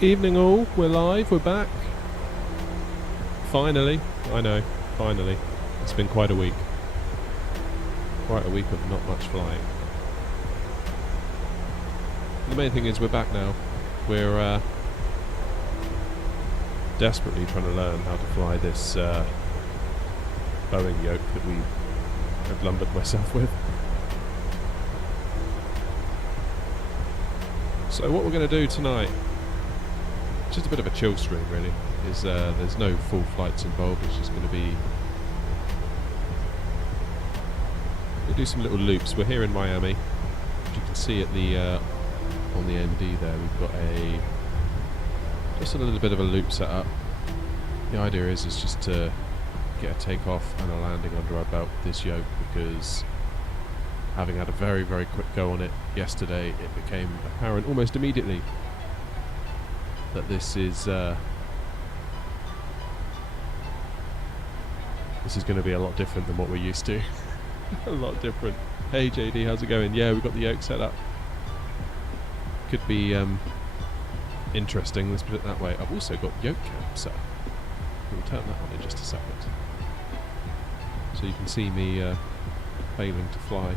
Evening all, we're live, we're back. Finally, I know, finally. It's been quite a week. Quite a week of not much flying. The main thing is we're back now. We're desperately trying to learn how to fly this Boeing Yoke that we have lumbered myself with. So what we're going to do tonight, just a bit of a chill stream really, is there's no full flights involved. It's just going to be, we'll do some little loops. We're here in Miami. As you can see at the on the ND there, we've got just a little bit of a loop set up. The idea is just to get a takeoff and a landing under our belt with this yoke, because having had a very, very quick go on it yesterday, it became apparent almost immediately that this is going to be a lot different than what we're used to. A lot different. Hey JD, how's it going? Yeah, we've got the yoke set up. Could be interesting, let's put it that way. I've also got yoke cam set up. We'll turn that on in just a second. So you can see me failing to fly.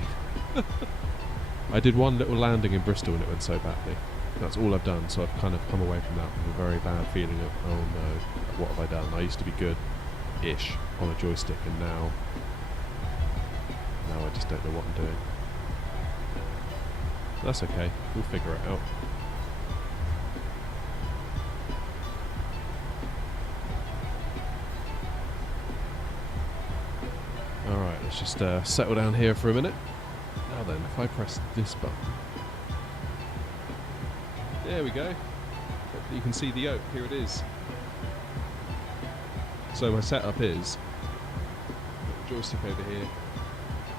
I did one little landing in Bristol and it went so badly. That's all I've done, so I've kind of come away from that with a very bad feeling of, oh no, what have I done? I used to be good-ish on a joystick, and now I just don't know what I'm doing. That's okay, we'll figure it out. Alright, let's just settle down here for a minute. Now then, if I press this button, there we go. Hopefully you can see the yoke. Here it is. So my setup is joystick over here,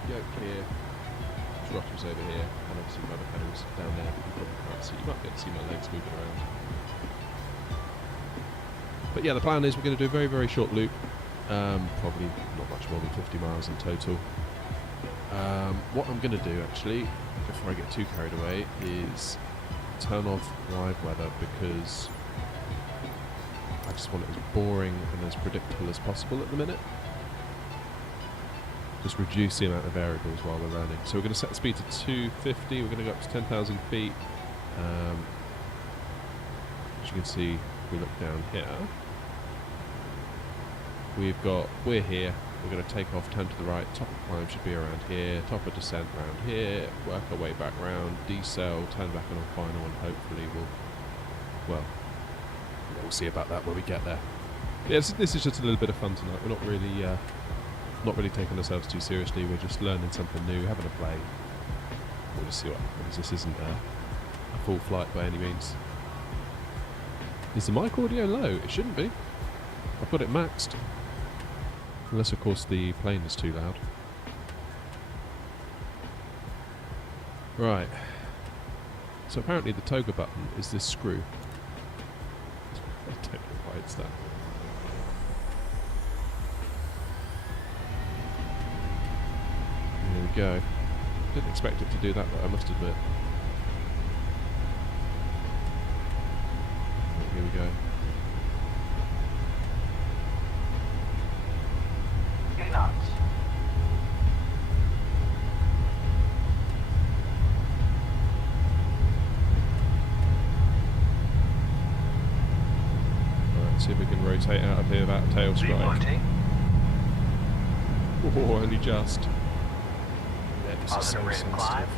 yoke here, throttles over here, and obviously rudder pedals down there. You probably can't see. You might be able to see my legs moving around. But yeah, the plan is we're going to do a very, very short loop. Probably not much more than 50 miles in total. What I'm going to do actually, before I get too carried away, is turn off live weather, because I just want it as boring and as predictable as possible at the minute. Just reduce the amount of variables while we're learning. So we're going to set the speed to 250, we're going to go up to 10,000 feet. As you can see, if we look down here, we're here, we're going to take off, turn to the right, top of climb should be around here, top of descent around here, work our way back round, decel, turn back on final, and hopefully we'll see about that when we get there. Yeah, this is just a little bit of fun tonight. We're not really taking ourselves too seriously, we're just learning something new, having a play. We'll just see what happens. This isn't a full flight by any means. Is the mic audio low? It shouldn't be. I've got it maxed. Unless, of course, the plane is too loud. Right. So apparently the toga button is this screw. I don't know why it's that. There we go. Didn't expect it to do that, but I must admit. Here we go. See if we can rotate out of here without a tail strike. Oh, only just. Yeah, this is so sensitive.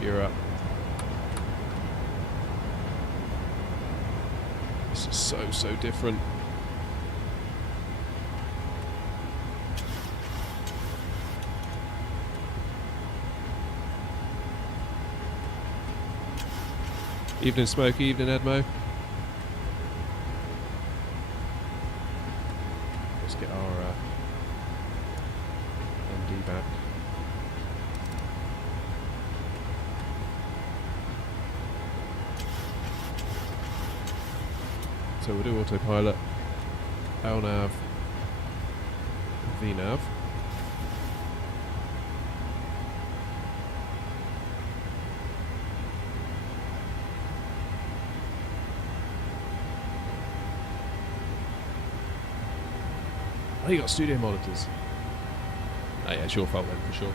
Gear up. This is so different. Evening Smokey, evening Edmo. Let's get our MD back. So we'll do autopilot, LNAV, VNAV. Oh, you got studio monitors. Oh yeah, it's your fault then, for sure.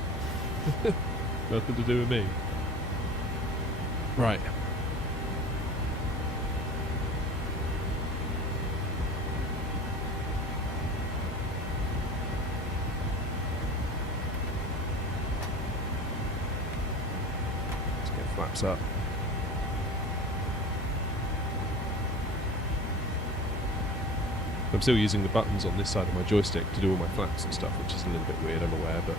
Nothing to do with me. Right. Let's get flaps up. I'm still using the buttons on this side of my joystick to do all my flaps and stuff, which is a little bit weird, I'm aware, but...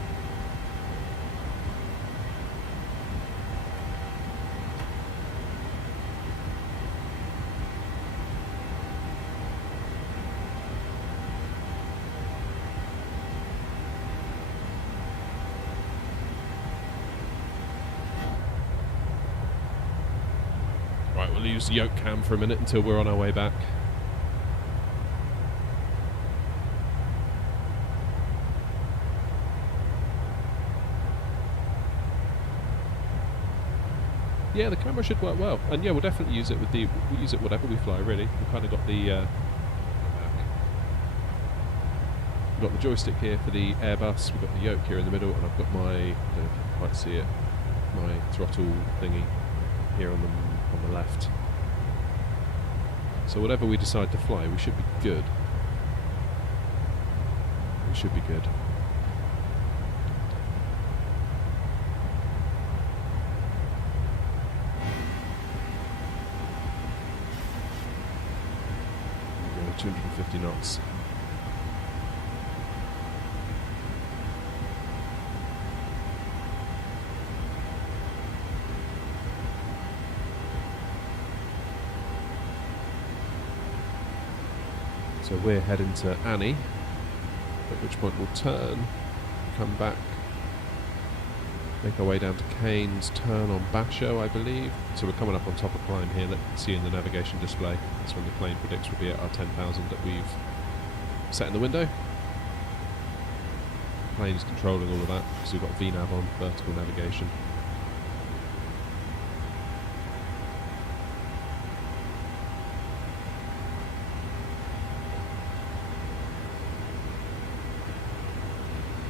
Right, we'll use the yoke cam for a minute until we're on our way back. Yeah, the camera should work well, and yeah, we'll definitely use it with the. We'll use it whatever we fly. Really, we've kind of got the. We've got the joystick here for the Airbus. We've got the yoke here in the middle, and I've got my. I don't know if you can quite see it. My throttle thingy here on the left. So whatever we decide to fly, we should be good. We should be good. We're going to 250 knots. So we're heading to Annie, at which point we'll turn, come back, make our way down to Keynes, turn on Basho, I believe. So we're coming up on top of climb here, that you can see in the navigation display. That's when the plane predicts we'll be at our 10,000 that we've set in the window. The plane's controlling all of that, because we've got VNav on, vertical navigation.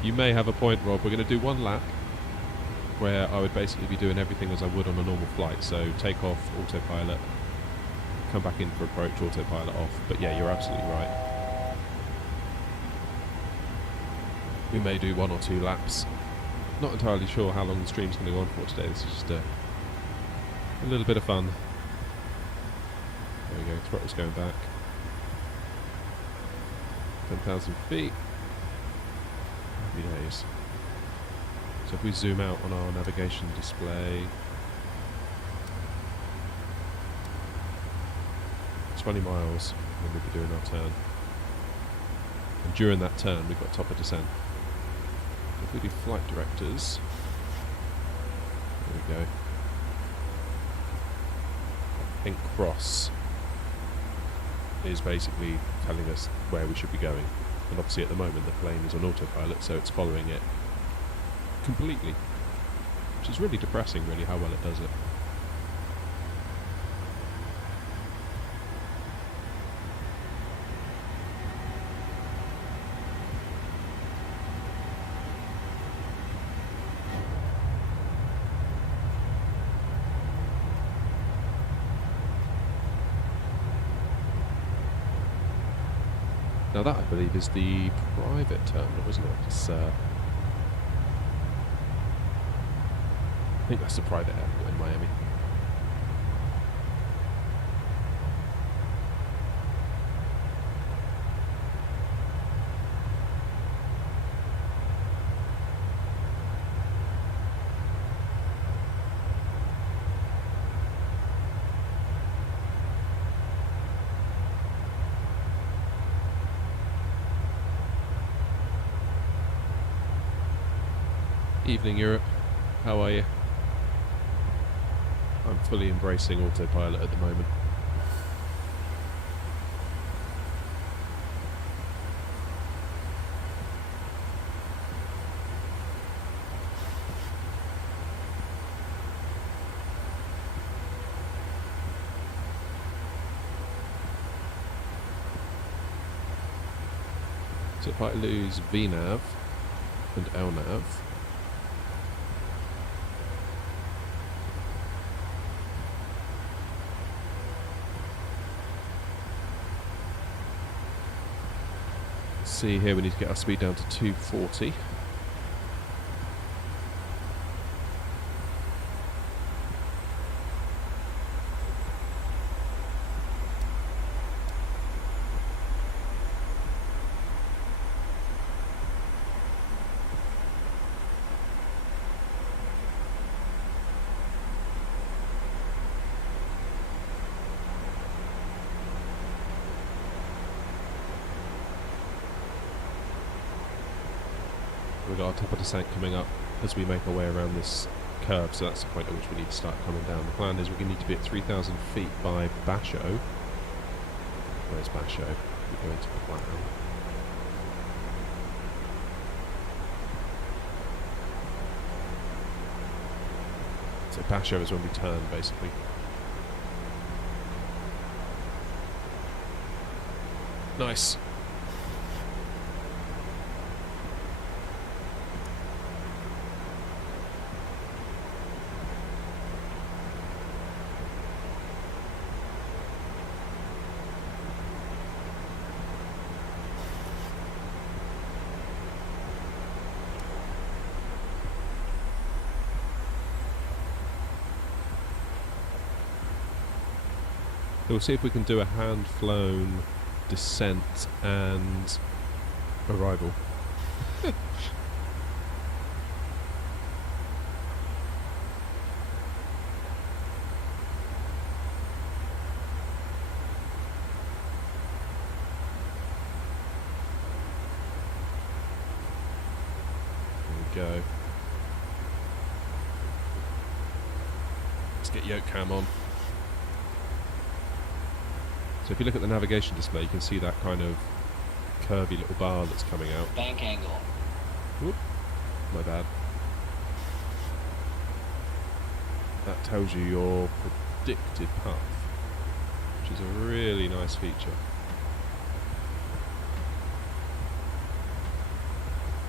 You may have a point, Rob. We're going to do one lap where I would basically be doing everything as I would on a normal flight. So take off, autopilot, come back in for approach, autopilot off. But yeah, you're absolutely right. We may do 1 or 2 laps. Not entirely sure how long the stream's going to go on for today. This is just a little bit of fun. There we go, throttle's going back. 10,000 feet. Happy days. So if we zoom out on our navigation display, 20 miles when we'll be doing our turn. And during that turn we've got top of descent. If we do flight directors, there we go. Pink cross is basically telling us where we should be going. And obviously at the moment the plane is on autopilot, so it's following it completely. Which is really depressing, really, how well it does it. Now that, I believe, is the private terminal, isn't it? It's, I think that's the private airport in Miami. Evening, Europe. How are you? I'm fully embracing autopilot at the moment. So if I lose VNav and LNav, see here we need to get our speed down to 240. We've got our top of descent coming up as we make our way around this curve, so that's the point at which we need to start coming down. The plan is we're going to need to be at 3,000 feet by Basho. Where's Basho? We go into plan. So Basho is when we turn, basically. Nice. So we'll see if we can do a hand-flown descent and arrival. There we go. Let's get yoke cam on. So if you look at the navigation display, you can see that kind of curvy little bar that's coming out. Bank angle. Whoop, my bad. That tells you your predicted path, which is a really nice feature.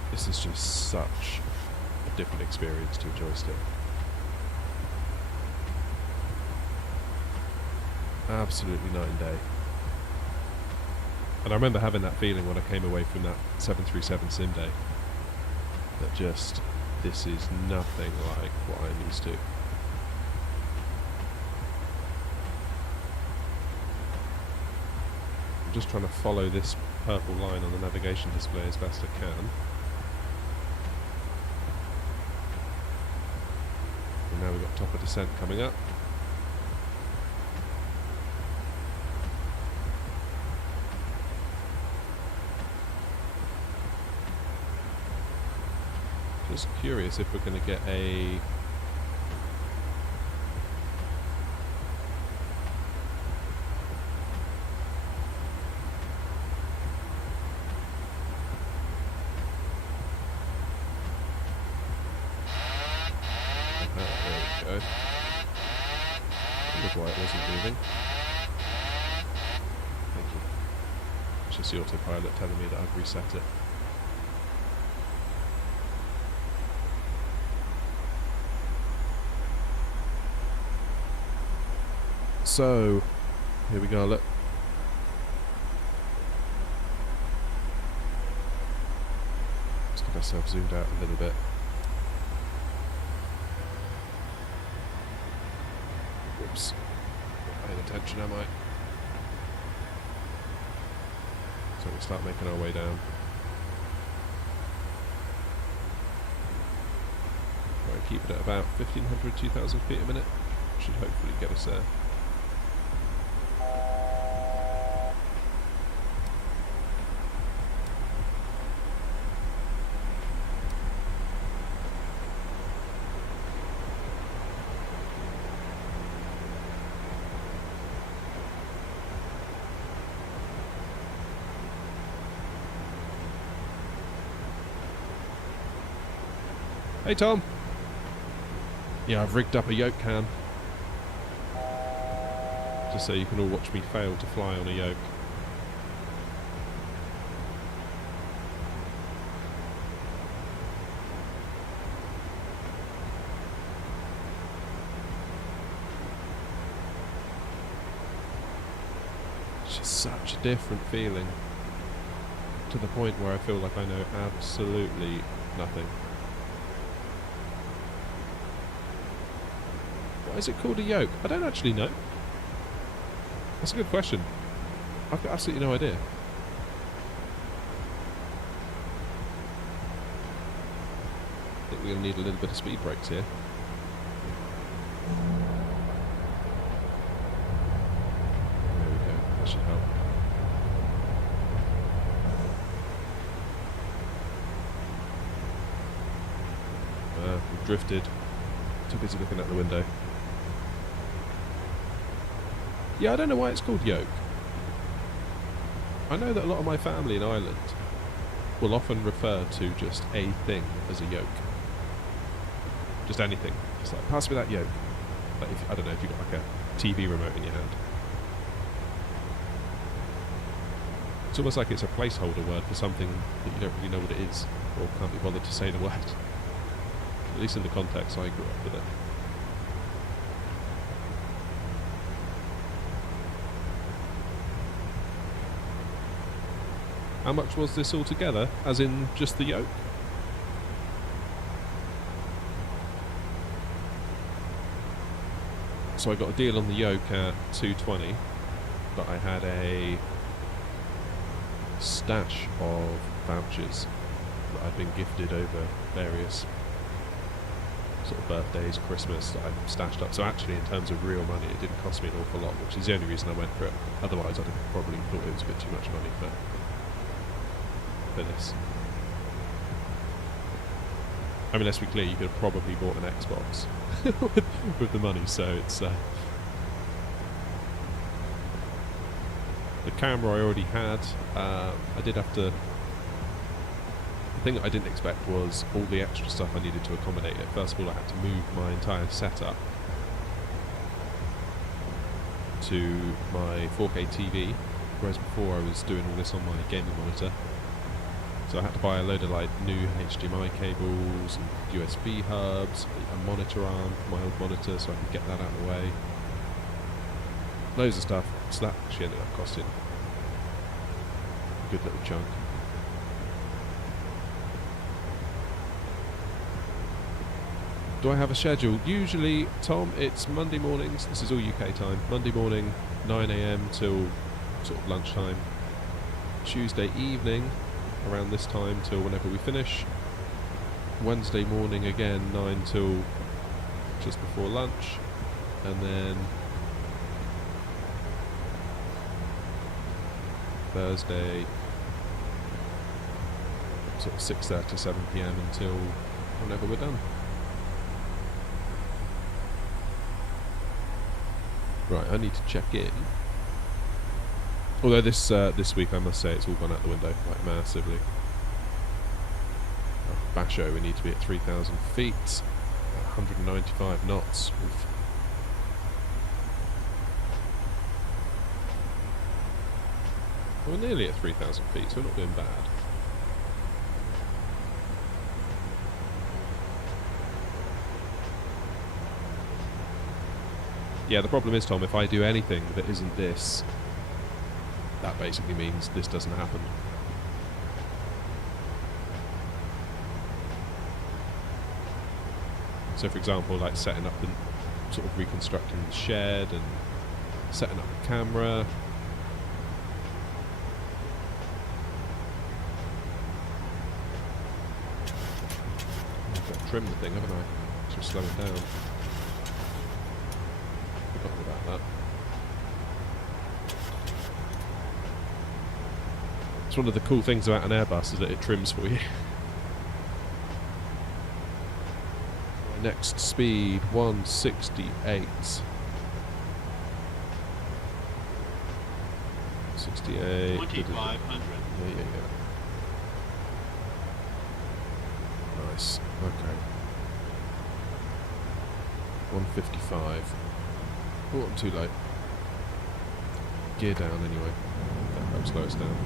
This is just such a different experience to a joystick. Absolutely night and day. And I remember having that feeling when I came away from that 737 sim day, that just, this is nothing like what I'm used to. I'm just trying to follow this purple line on the navigation display as best I can. And now we've got top of descent coming up. Just curious if we're going to get a there we go. Wondered why it wasn't moving. Thank you. It's just the autopilot telling me that I've reset it. So, here we go, look. Let's get ourselves zoomed out a little bit. Whoops. Not paying attention, am I? So we start making our way down. Try and keep it at about 1,500, 2,000 feet a minute. Should hopefully get us there. Hey Tom! Yeah, I've rigged up a yoke cam. Just so you can all watch me fail to fly on a yoke. just such a different feeling, to the point where I feel like I know absolutely nothing. Why is it called a yoke? I don't actually know. That's a good question. I've got absolutely no idea. I think we're going to need a little bit of speed brakes here. There we go. That should help. We've drifted. Too busy looking out the window. Yeah, I don't know why it's called yoke. I know that a lot of my family in Ireland will often refer to just a thing as a yoke. Just anything. Just like, pass me that yoke. Like if, I don't know if you've got like a TV remote in your hand. It's almost like it's a placeholder word for something that you don't really know what it is, or can't be bothered to say the word. At least in the context I grew up with it. How much was this altogether? As in just the yoke? So I got a deal on the yoke at $220, but I had a stash of vouchers that I'd been gifted over various sort of birthdays, Christmas, that I stashed up. So actually, in terms of real money, it didn't cost me an awful lot, which is the only reason I went for it. Otherwise, I'd have probably thought it was a bit too much money for this. I mean, let's be clear, you could have probably bought an Xbox with the money, so it's... the camera I already had. I did have to... The thing that I didn't expect was all the extra stuff I needed to accommodate it. First of all, I had to move my entire setup to my 4K TV, whereas before I was doing all this on my gaming monitor. So I had to buy a load of like new HDMI cables and USB hubs, a monitor arm for my old monitor so I could get that out of the way. Loads of stuff. So that actually ended up costing a good little chunk. Do I have a schedule? Usually, Tom, it's Monday mornings. This is all UK time. Monday morning, 9 AM till sort of lunchtime. Tuesday evening, around this time till whenever we finish. Wednesday morning again, 9 till just before lunch. And then Thursday, sort of 6:30, 7 PM until whenever we're done. Right, I need to check in. Although this week, I must say, it's all gone out the window, like massively. Basho, we need to be at 3,000 feet, at 195 knots. Oof. We're nearly at 3,000 feet, so we're not doing bad. Yeah, the problem is, Tom, if I do anything that isn't this, that basically means this doesn't happen. So, for example, like setting up and sort of reconstructing the shed and setting up the camera. I've got to trim the thing, haven't I? So slow it down. Forgotten about that. It's one of the cool things about an Airbus is that it trims for you. Next speed 168. 68. 2,500. Yeah. Nice. Okay. 155. Oh, I'm too late. Gear down anyway. That helps slow us down.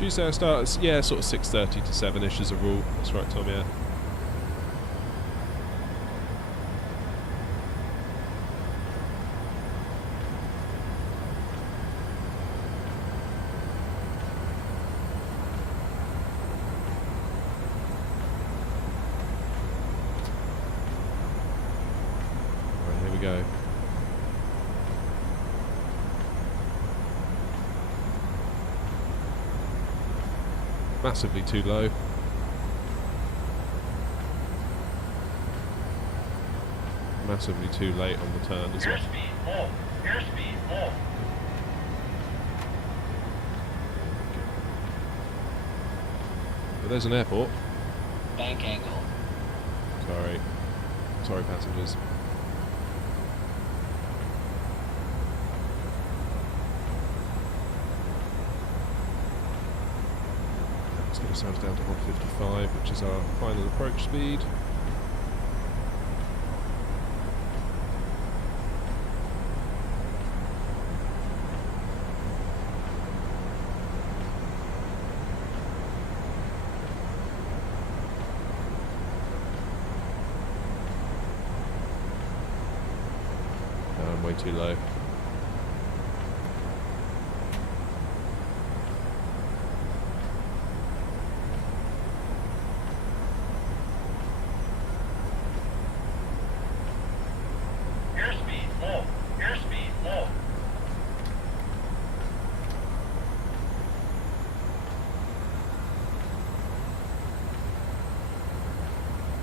Tuesday I start at, yeah, sort of 6:30 to 7ish as a rule. That's right, Tom, yeah. Right, here we go. Massively too low. Massively too late on the turn as well. Airspeed full. Airspeed full. But there's an airport. Bank angle. Sorry. Sorry, passengers. Let's get ourselves down to 155, which is our final approach speed. I'm way too low. Airspeed full. Airspeed full.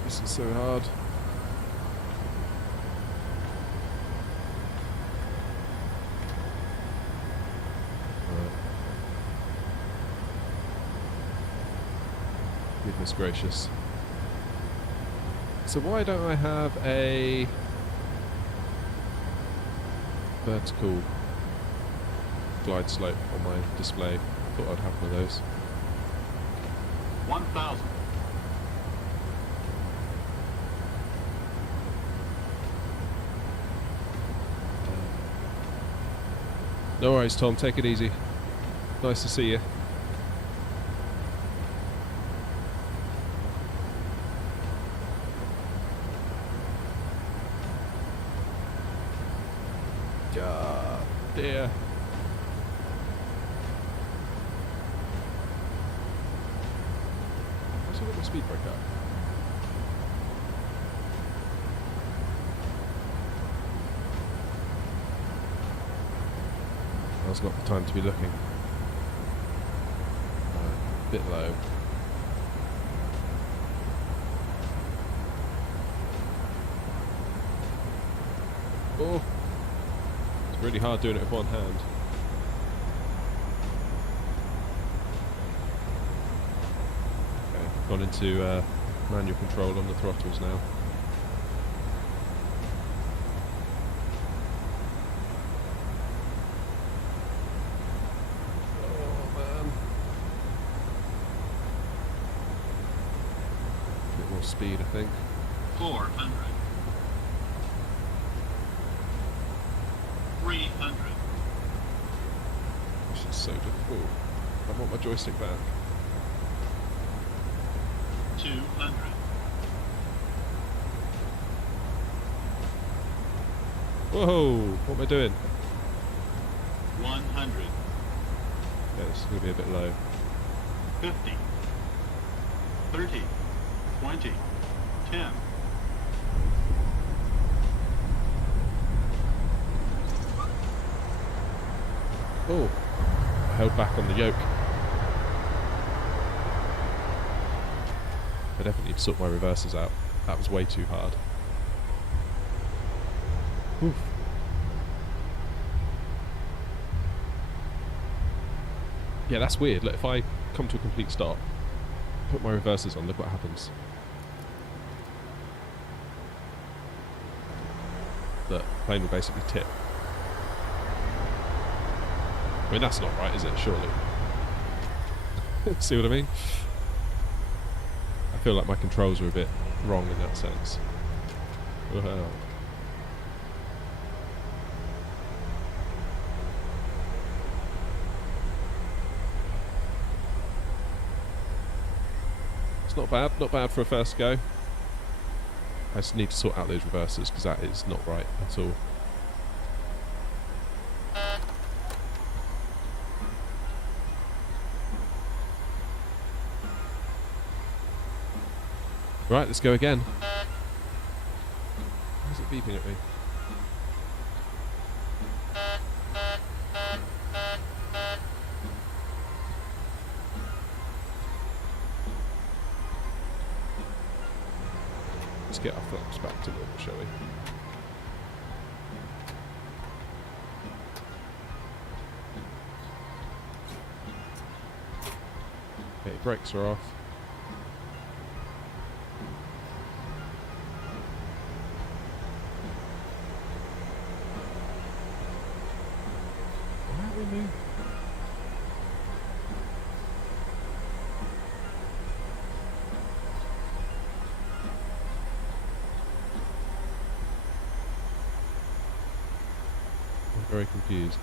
This is so hard. Goodness gracious. So why don't I have a vertical glide slope on my display? Thought I'd have one of those. 1,000. No worries, Tom. Take it easy. Nice to see you. God dear. What's got my speed break up? Now's not the time to be looking. A bit low. Oh! It's really hard doing it with one hand. Okay, gone into manual control on the throttles now. Oh man. A bit more speed, I think. 400. 300. This is so difficult. I want my joystick back. 200. Whoa! What am I doing? 100. Yeah, this is going to be a bit low. 50. 30. 20. 10. Oh! I held back on the yoke. I definitely need to sort my reversers out. That was way too hard. Oof. Yeah, that's weird. Look, if I come to a complete stop, put my reversers on, look what happens. Look, the plane will basically tip. I mean, that's not right, is it? Surely. See what I mean? I feel like my controls are a bit wrong in that sense. Wow. not bad. Not bad for a first go. I just need to sort out those reversers because that is not right at all. Right, let's go again. Why is it beeping at me? Let's get our flaps back to normal, shall we? Okay, brakes are off. Why are we moving? Very confused.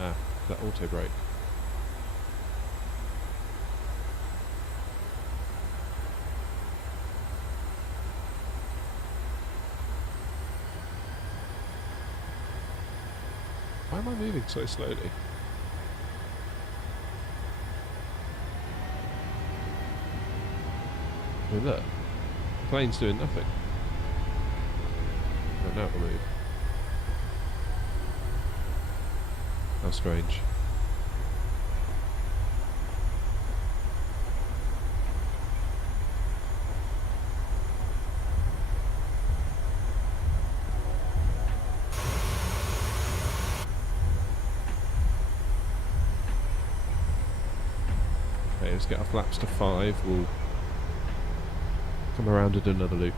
Ah, that auto brake. Why am I moving so slowly? I mean, look, the plane's doing nothing. Oh, now it'll move. How strange. Okay, let's get our flaps to 5. We'll come around and do another loop.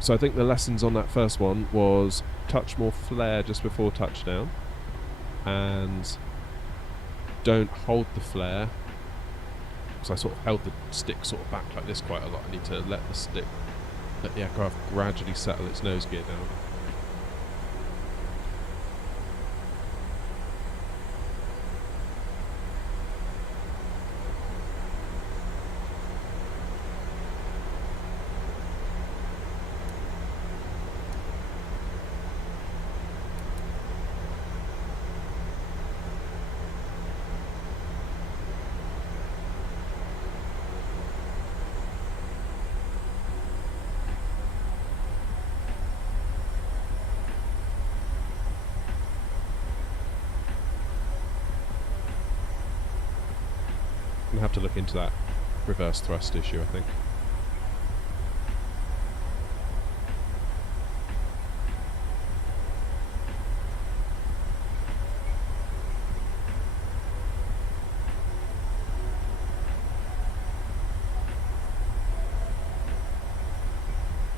So I think the lessons on that first one was touch more flare just before touchdown, and don't hold the flare, because I sort of held the stick sort of back like this quite a lot. I need to let the aircraft gradually settle its nose gear down. I'll have to look into that reverse thrust issue, I think.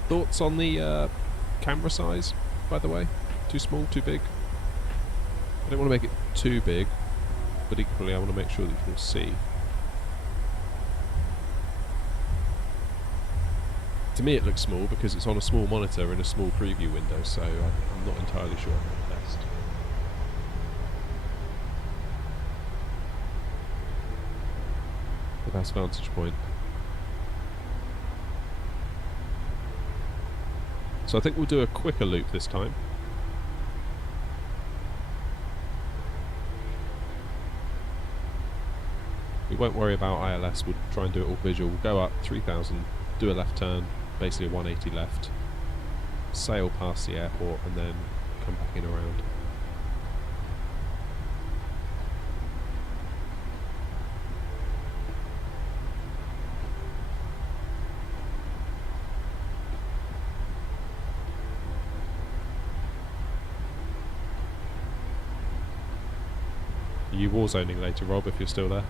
Thoughts on the camera size, by the way? Too small, too big? I don't want to make it too big, but equally I want to make sure that you can see. To me it looks small because it's on a small monitor in a small preview window, so I'm not entirely sure I'm the best. The best vantage point. So I think we'll do a quicker loop this time. We won't worry about ILS, we'll try and do it all visual. We'll go up 3000, do a left turn, basically a 180 left, sail past the airport and then come back in around. Are you warzoning later, Rob, if you're still there?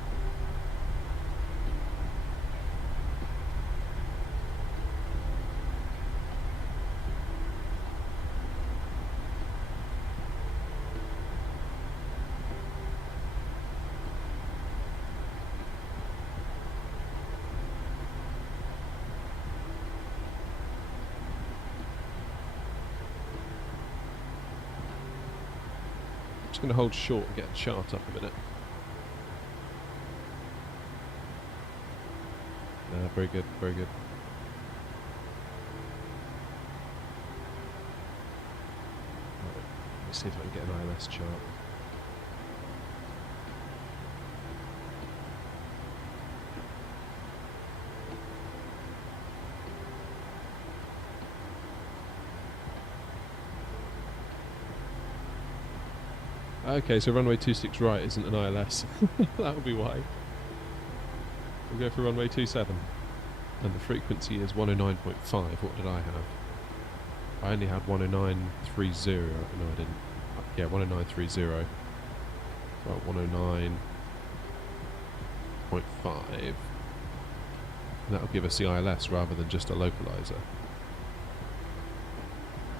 Just going to hold short and get the chart up a minute. Very good, very good. Right, let's see if I can get an ILS chart. Okay, so runway 26 right isn't an ILS. That would be why. We'll go for runway 27. And the frequency is 109.5. What did I have? I only had 109.30. No, I didn't. Yeah, 109.30. Well, 109.5. And that'll give us the ILS rather than just a localizer.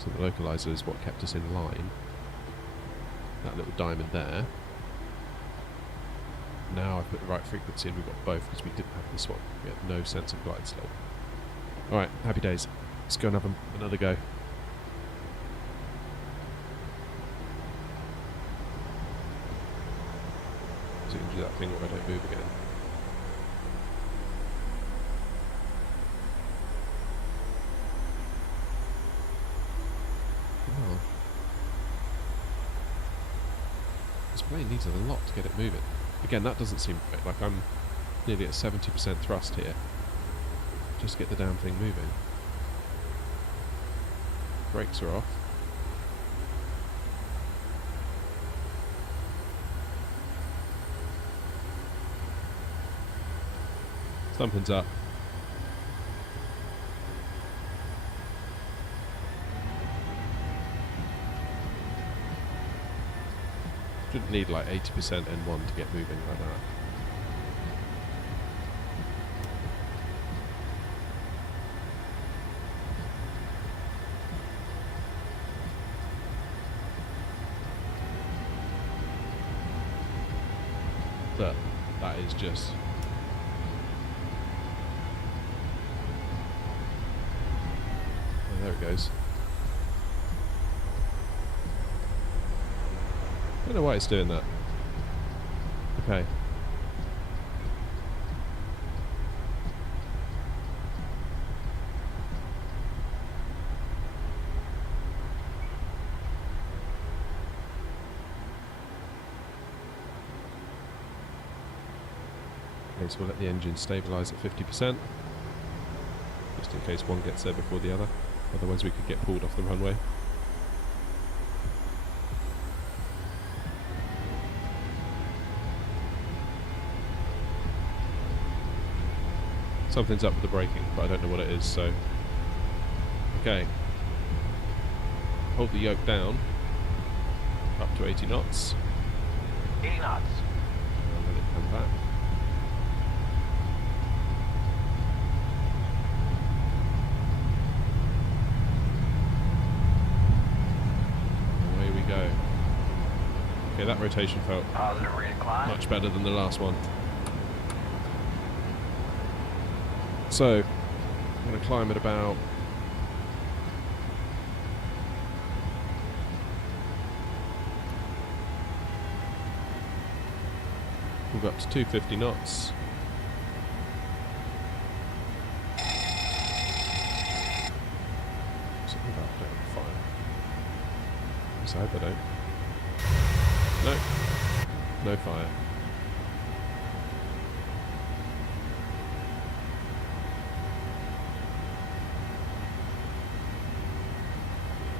So the localizer is what kept us in line. That little diamond there. Now I've put the right frequency in, we've got both because we didn't have this one. We had no sense of glide slope. Alright, happy days. Let's go and have another go. So you can do that thing where I don't move again. Oh. This plane needs a lot to get it moving. Again, that doesn't seem right. Like I'm nearly at 70% thrust here. Just get the damn thing moving. Brakes are off. Thumping's up. Shouldn't need like 80% N1 to get moving like that. But that is just... Oh, there it goes. I don't know why it's doing that. Okay. Okay, so we'll let the engine stabilise at 50%. Just in case one gets there before the other. Otherwise we could get pulled off the runway. Something's up with the braking, but I don't know what it is, so... Okay. Hold the yoke down. Up to 80 knots. 80 knots. And let it come back. Away we go. Okay, that rotation felt Positive rate of climb. much better than the last one. So, I'm going to climb at about... We'll go up to 250 knots. Something about down fire. Let's hope I don't. No. No fire.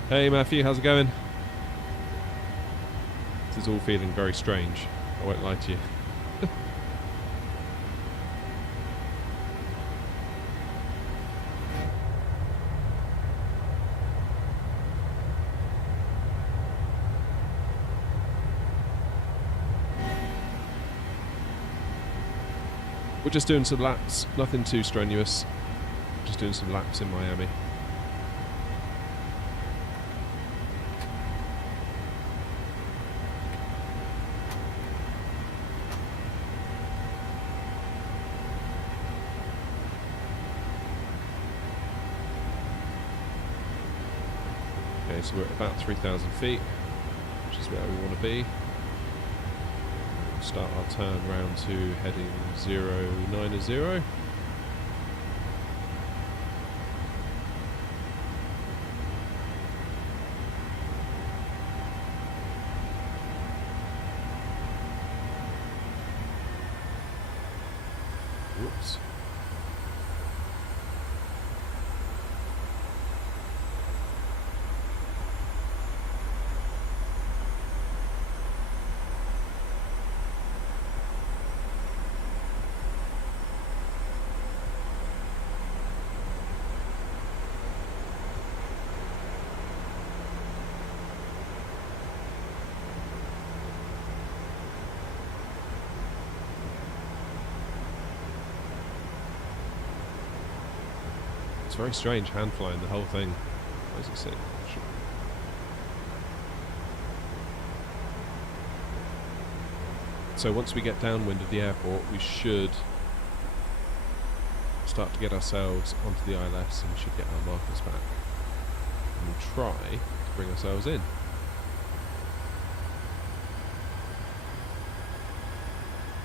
Hey Matthew, how's it going? This is all feeling very strange. I won't lie to you. We're just doing some laps, nothing too strenuous. Just doing some laps in Miami. Okay, so we're at about 3,000 feet, which is where we want to be. Start our turn round to heading 090. Whoops. It's very strange hand flying the whole thing. Where's it sitting? So once we get downwind of the airport, we should start to get ourselves onto the ILS, and we should get our markers back. And we'll try to bring ourselves in.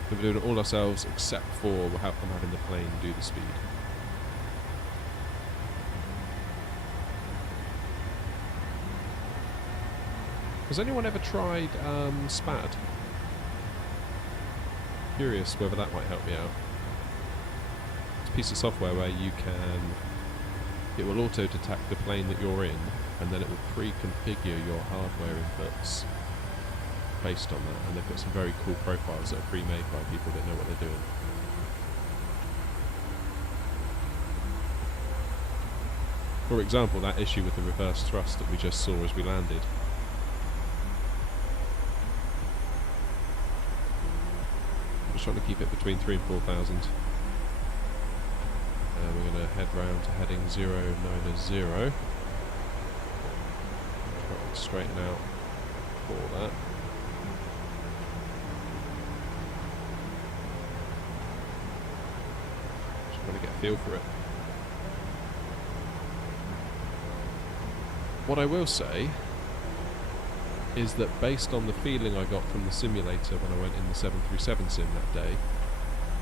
So we're doing it all ourselves except for I'm having the plane do the speed. Has anyone ever tried SPAD? Curious whether that might help me out. It's a piece of software where you can... It will auto-detect the plane that you're in, and then it will pre-configure your hardware inputs based on that. And they've got some very cool profiles that are pre-made by people that know what they're doing. For example, that issue with the reverse thrust that we just saw as we landed. Trying to keep it between 3,000 and 4,000. We're going to head round to heading 090. Try to straighten out for that. Just trying to get a feel for it. What I will say is that based on the feeling I got from the simulator when I went in the 737 sim that day,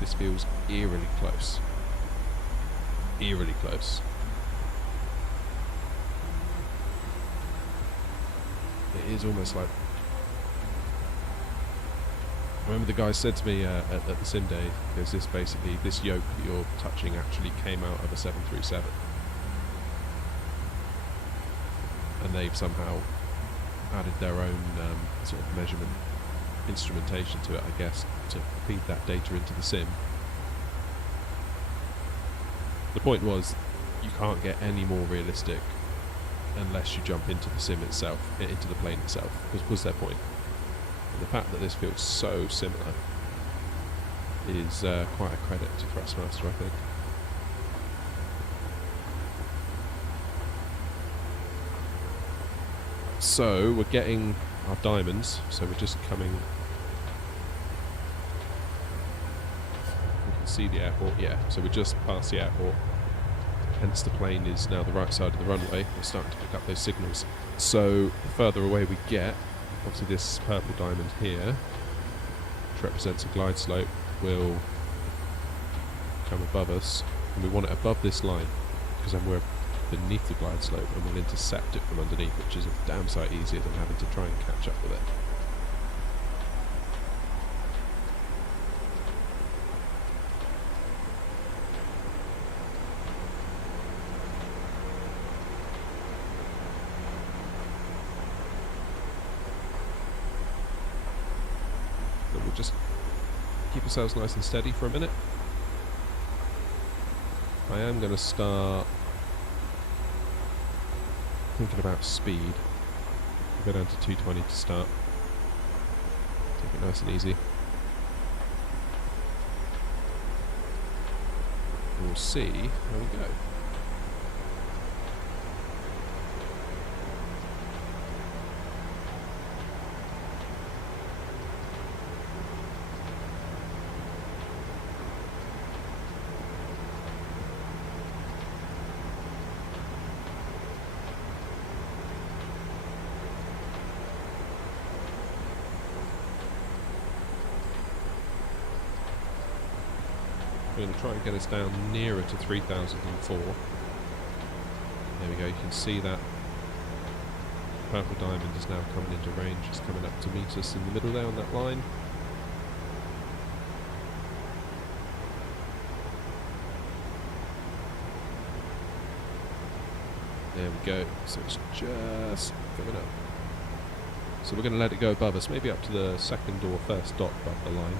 this feels eerily close. Eerily close. It is almost like... I remember the guy said to me at the sim day, there's this basically, this yoke that you're touching actually came out of a 737. And they've somehow added their own sort of measurement instrumentation to it, I guess, to feed that data into the sim. The point was, you can't get any more realistic unless you jump into the sim itself, into the plane itself, was their point. And the fact that this feels so similar is quite a credit to Thrustmaster, I think. So we're getting our diamonds, so we're just coming... We can see the airport, yeah, so we're just past the airport, hence the plane is now the right side of the runway. We're starting to pick up those signals. So the further away we get, obviously this purple diamond here, which represents a glide slope, will come above us, and we want it above this line, because then we're beneath the glide slope and we'll intercept it from underneath, which is a damn sight easier than having to try and catch up with it. But we'll just keep ourselves nice and steady for a minute. I am going to start thinking about speed. We'll go down to 220 to start. Take it nice and easy. We'll see how we go. we're going to try and get us down nearer to 3004. There we go, you can see that purple diamond is now coming into range. It's coming up to meet us in the middle there on that line. There we go, so it's just coming up. So we're going to let it go above us, maybe up to the second or first dot above the line.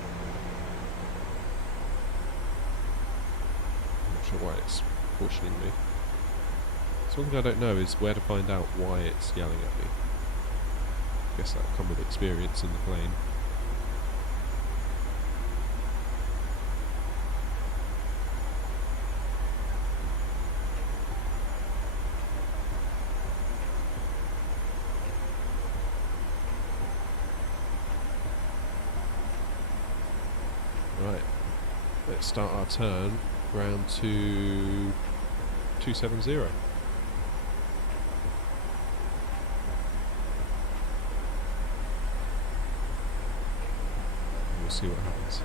I'm not sure why it's cautioning me. So one thing I don't know is where to find out why it's yelling at me. I guess that'll come with experience in the plane. Right, let's start our turn round to 270. We'll see what happens.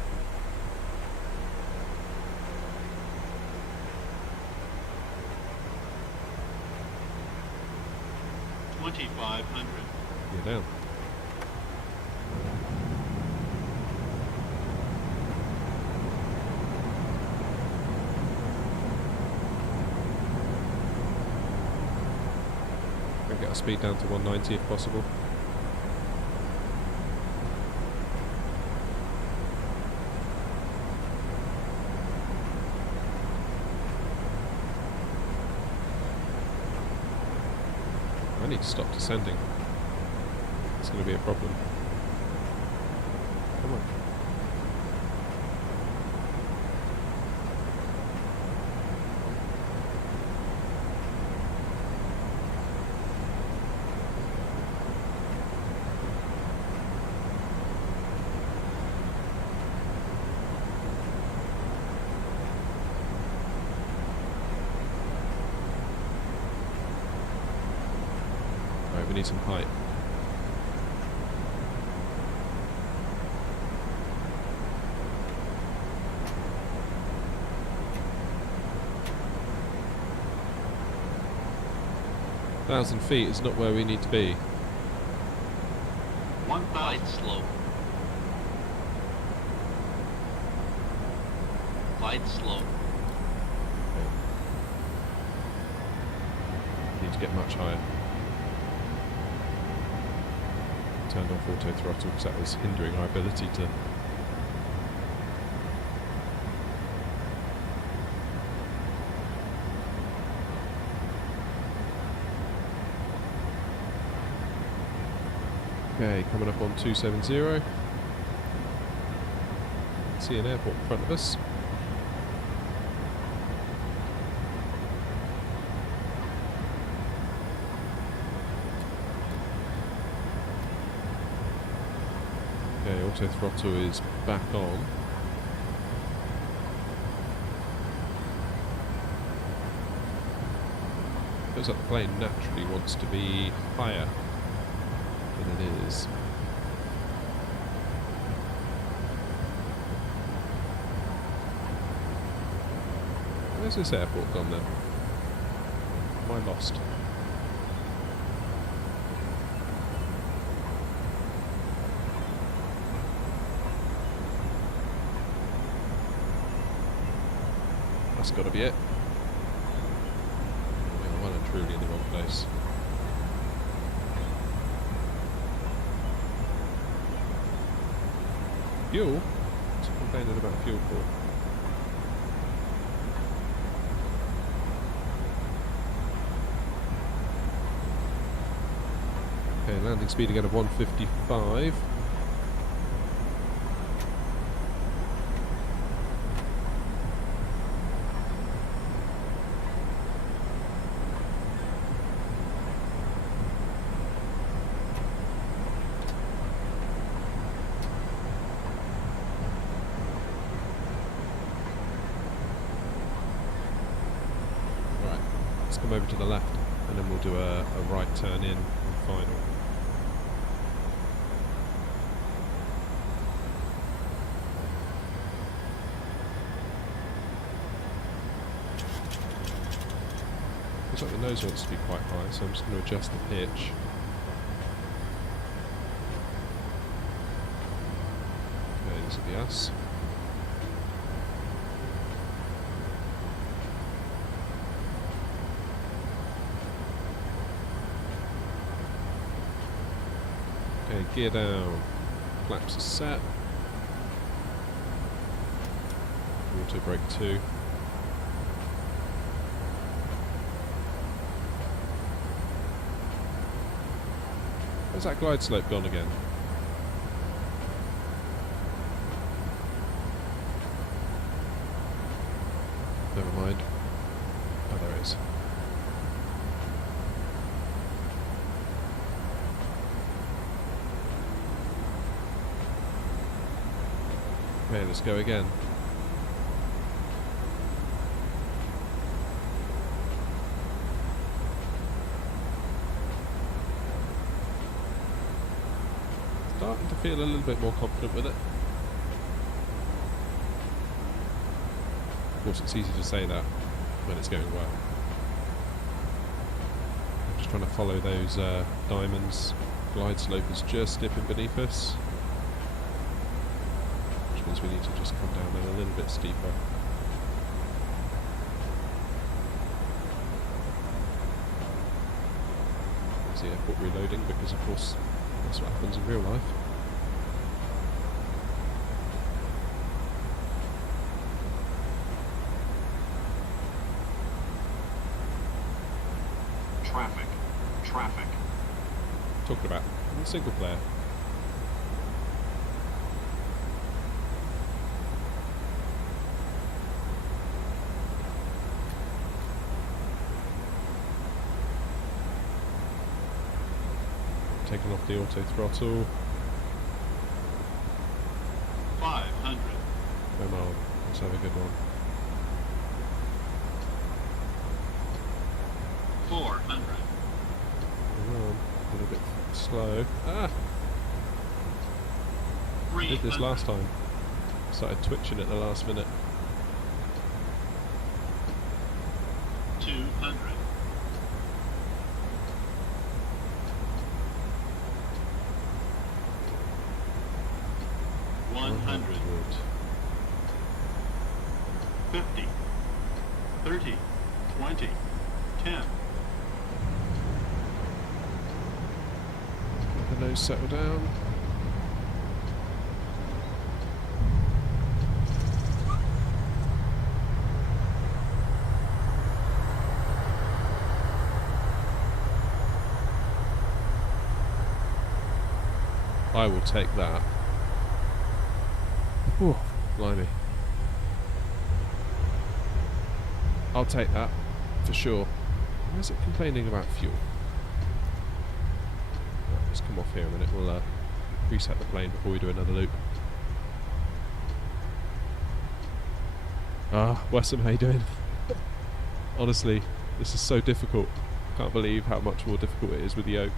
$2,500. You're down. Get our speed down to 190 if possible. I need to stop descending. It's going to be a problem. Come on. We need some height. Thousand feet is not where we need to be. 1,000 slope. Glide slope. Need to get much higher. Turned off auto throttle because that was hindering our ability to. Okay, coming up on 270. See an airport in front of us. Okay, auto throttle is back on. Feels like the plane naturally wants to be higher than it is. Where's this airport gone then? Am I lost? That's got to be it. We are well and truly in the wrong place. Fuel? What's it complaining about fuel for? Okay, landing speed again of 155. Come over to the left and then we'll do a right turn in and final. nose wants to be quite high, so I'm just going to adjust the pitch. Okay, this will be us. Okay, gear down. Flaps are set. Auto brake 2. Where's that glide slope gone again? Never mind. Oh, there it is. Okay, let's go again. Starting to feel a little bit more confident with it. Of course, it's easy to say that when it's going well. I'm just trying to follow those diamonds. Glide slope is just dipping beneath us, which means we need to just come down there a little bit steeper. There's the airport reloading, because of course that's what happens in real life. Traffic. Talking about single player. Taking off the auto throttle. 500. Come on, let's have a good one. 400. Come on, a little bit slow. Ah! I did this 300. last time. Started twitching at the last minute. 200. 100. 50. 30. 20. 10. Let the nose settle down. I will take that. Whew, blimey. I'll take that, for sure. Why is it complaining about fuel? Right, let's come off here a minute. We'll reset the plane before we do another loop. Ah, Wessam, how you doing? Honestly, this is so difficult. Can't believe how much more difficult it is with the yoke.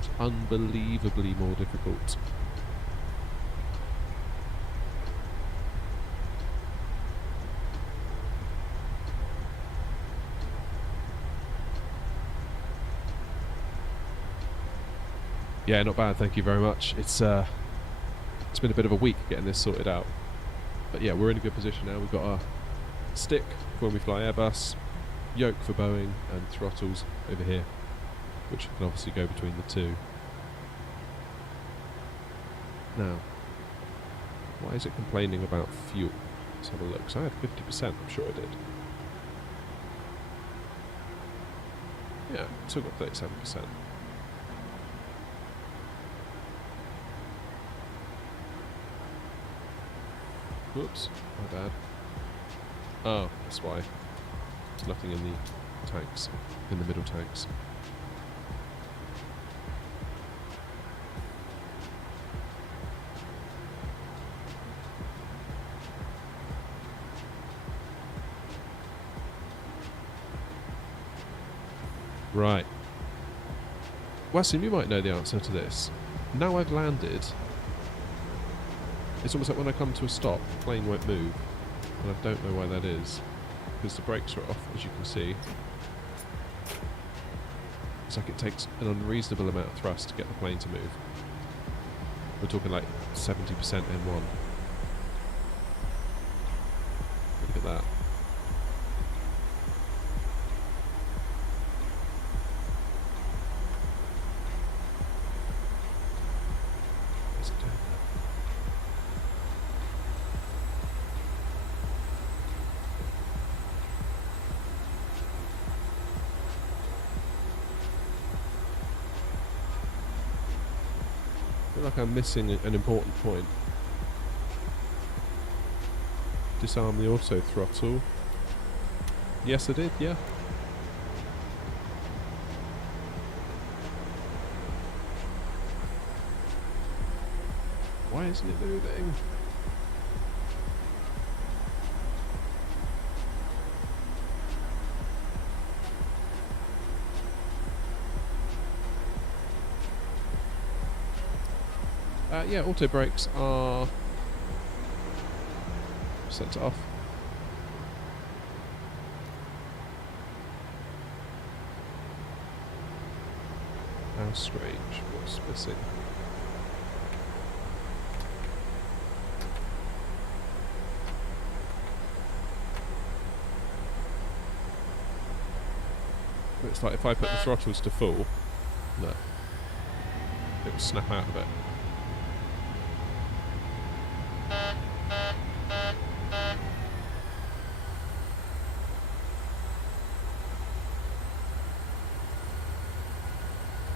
It's unbelievably more difficult. Yeah, not bad, thank you very much. It's been a bit of a week getting this sorted out. But yeah, we're in a good position now. We've got our stick for when we fly Airbus, yoke for Boeing, and throttles over here, which can obviously go between the two. Now, why is it complaining about fuel? Let's have a look. So I had 50%, I'm sure I did. Yeah, still got 37%. Whoops, my bad. Oh, that's why. There's nothing in the tanks, in the middle tanks. Right. Wassim, you might know the answer to this. Now I've landed, it's almost like when I come to a stop, the plane won't move, and I don't know why that is, because the brakes are off, as you can see. It's like it takes an unreasonable amount of thrust to get the plane to move. We're talking like 70% N1. Look at that. What's it doing there? I feel like I'm missing an important point. Disarm the auto throttle. Yes, I did, yeah. Why isn't it moving? Yeah, auto brakes are set off. How strange. What's missing? It's like if I put the throttles to full, no, it will snap out of it.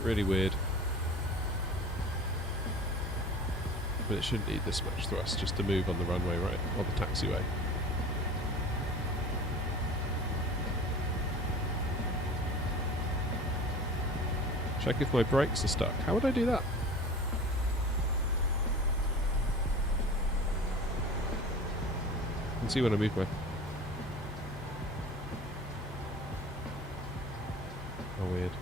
Really weird. But it shouldn't need this much thrust just to move on the runway, right? Or the taxiway. Check if my brakes are stuck. How would I do that? You can see when I move my... How weird.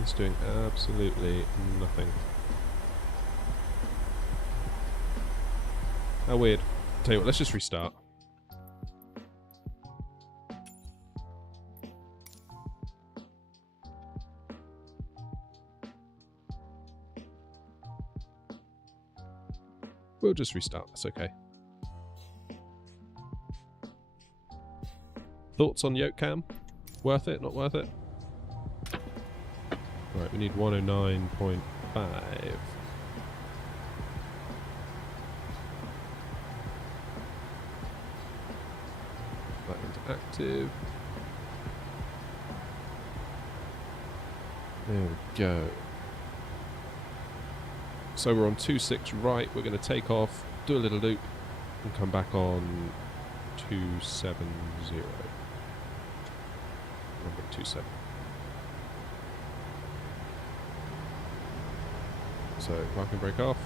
It's doing absolutely nothing. How weird. Tell you what, let's just restart. We'll just restart, that's okay. Thoughts on yoke cam? Worth it, not worth it? Right, we need 109.5. That into active. There we go. So we're on 26 right, we're going to take off, do a little loop, and come back on 270. Number 27. So parking brake off.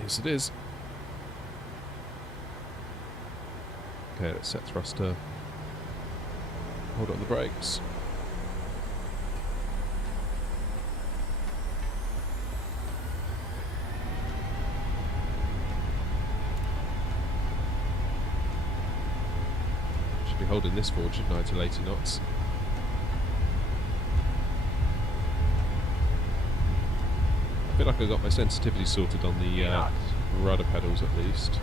Yes, it is. Okay, let's set thruster. Hold on the brakes. Should be holding this forward, shouldn't I, till 80 knots? I feel like I got my sensitivity sorted on the rudder pedals at least.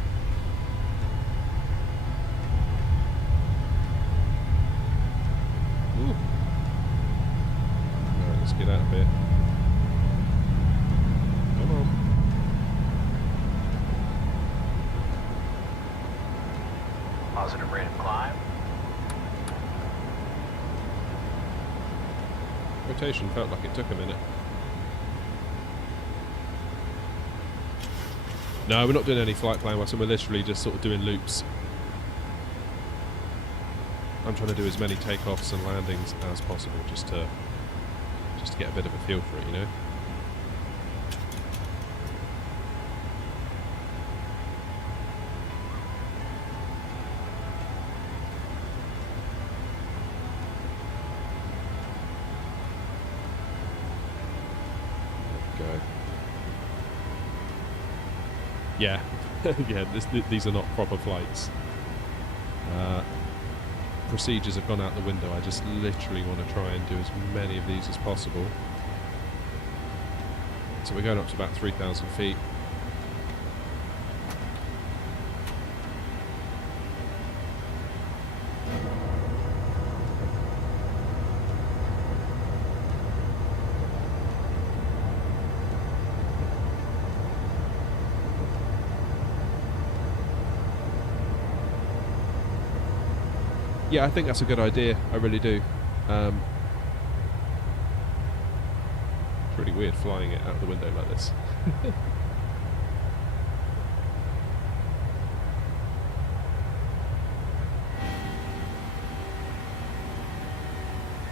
Ooh. Alright, let's get out of here. Come on. Positive rate of climb. Rotation felt like it took a minute. No, we're not doing any flight plan, so we're literally just sort of doing loops. I'm trying to do as many takeoffs and landings as possible just to get a bit of a feel for it, you know? Yeah, yeah. These are not proper flights. Procedures have gone out the window. I just literally want to try and do as many of these as possible. So we're going up to about 3,000 feet. Yeah, I think that's a good idea. I really do. It's really weird flying it out the window like this.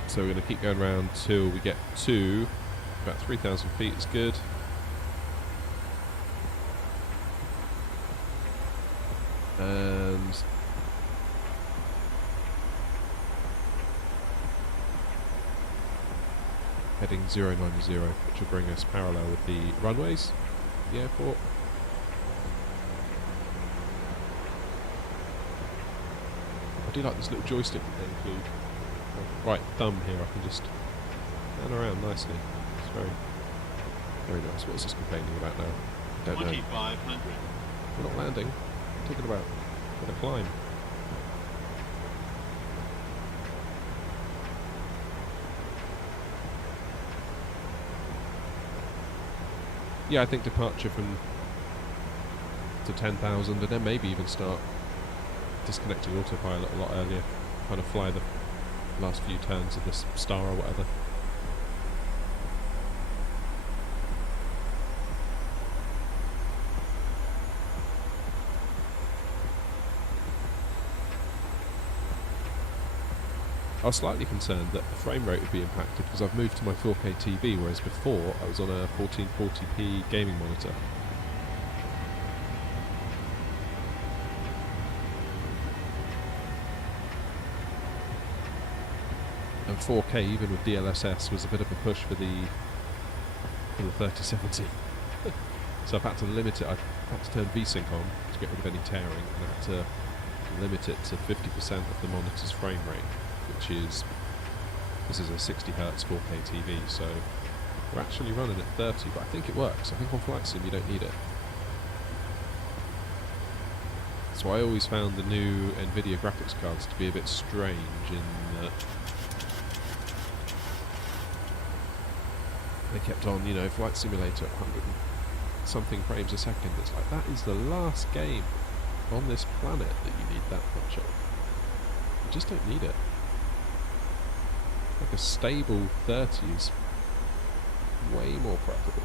So we're going to keep going around till we get to about 3,000 feet is good. And heading 090, which will bring us parallel with the runways, the airport. I do like this little joystick that they include. Right thumb here, I can just turn around nicely. It's very, very nice. What is this complaining about now? Don't know. 2,500. We're not landing. I'm talking about a climb. Yeah, I think departure from to 10,000 and then maybe even start disconnecting autopilot a lot earlier. Kind of fly the last few turns of this star or whatever. I was slightly concerned that the frame rate would be impacted because I've moved to my 4K TV, whereas before I was on a 1440p gaming monitor. And 4K, even with DLSS, was a bit of a push for the 3070. So I've had to limit it. I've had to turn VSync on to get rid of any tearing, and I had to limit it to 50% of the monitor's frame rate, which is, this is a 60 Hz 4K TV, so we're actually running at 30, but I think it works. I think on Flight Sim you don't need it. So I always found the new Nvidia graphics cards to be a bit strange in that they kept on, you know, Flight Simulator at 100 and something frames a second. It's like, that is the last game on this planet that you need that much of. You just don't need it. Like a stable 30 is way more preferable.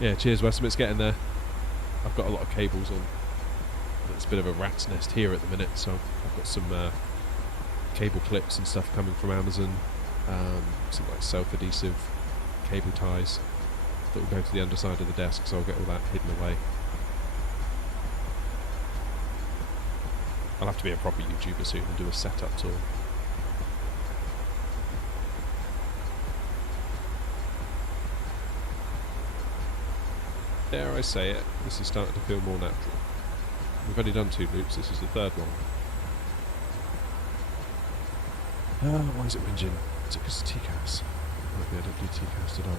Yeah, cheers Westham, it's getting there. I've got a lot of cables on. It's a bit of a rat's nest here at the minute, so I've got some cable clips and stuff coming from Amazon, some like self-adhesive cable ties that will go to the underside of the desk, so I'll get all that hidden away. I'll have to be a proper YouTuber soon and do a setup tour. Dare I say it, this is starting to feel more natural. We've only done 2 loops, this is the 3rd one. Why is it whinging? Is it because of TCAS? Might be I don't do TCAS today.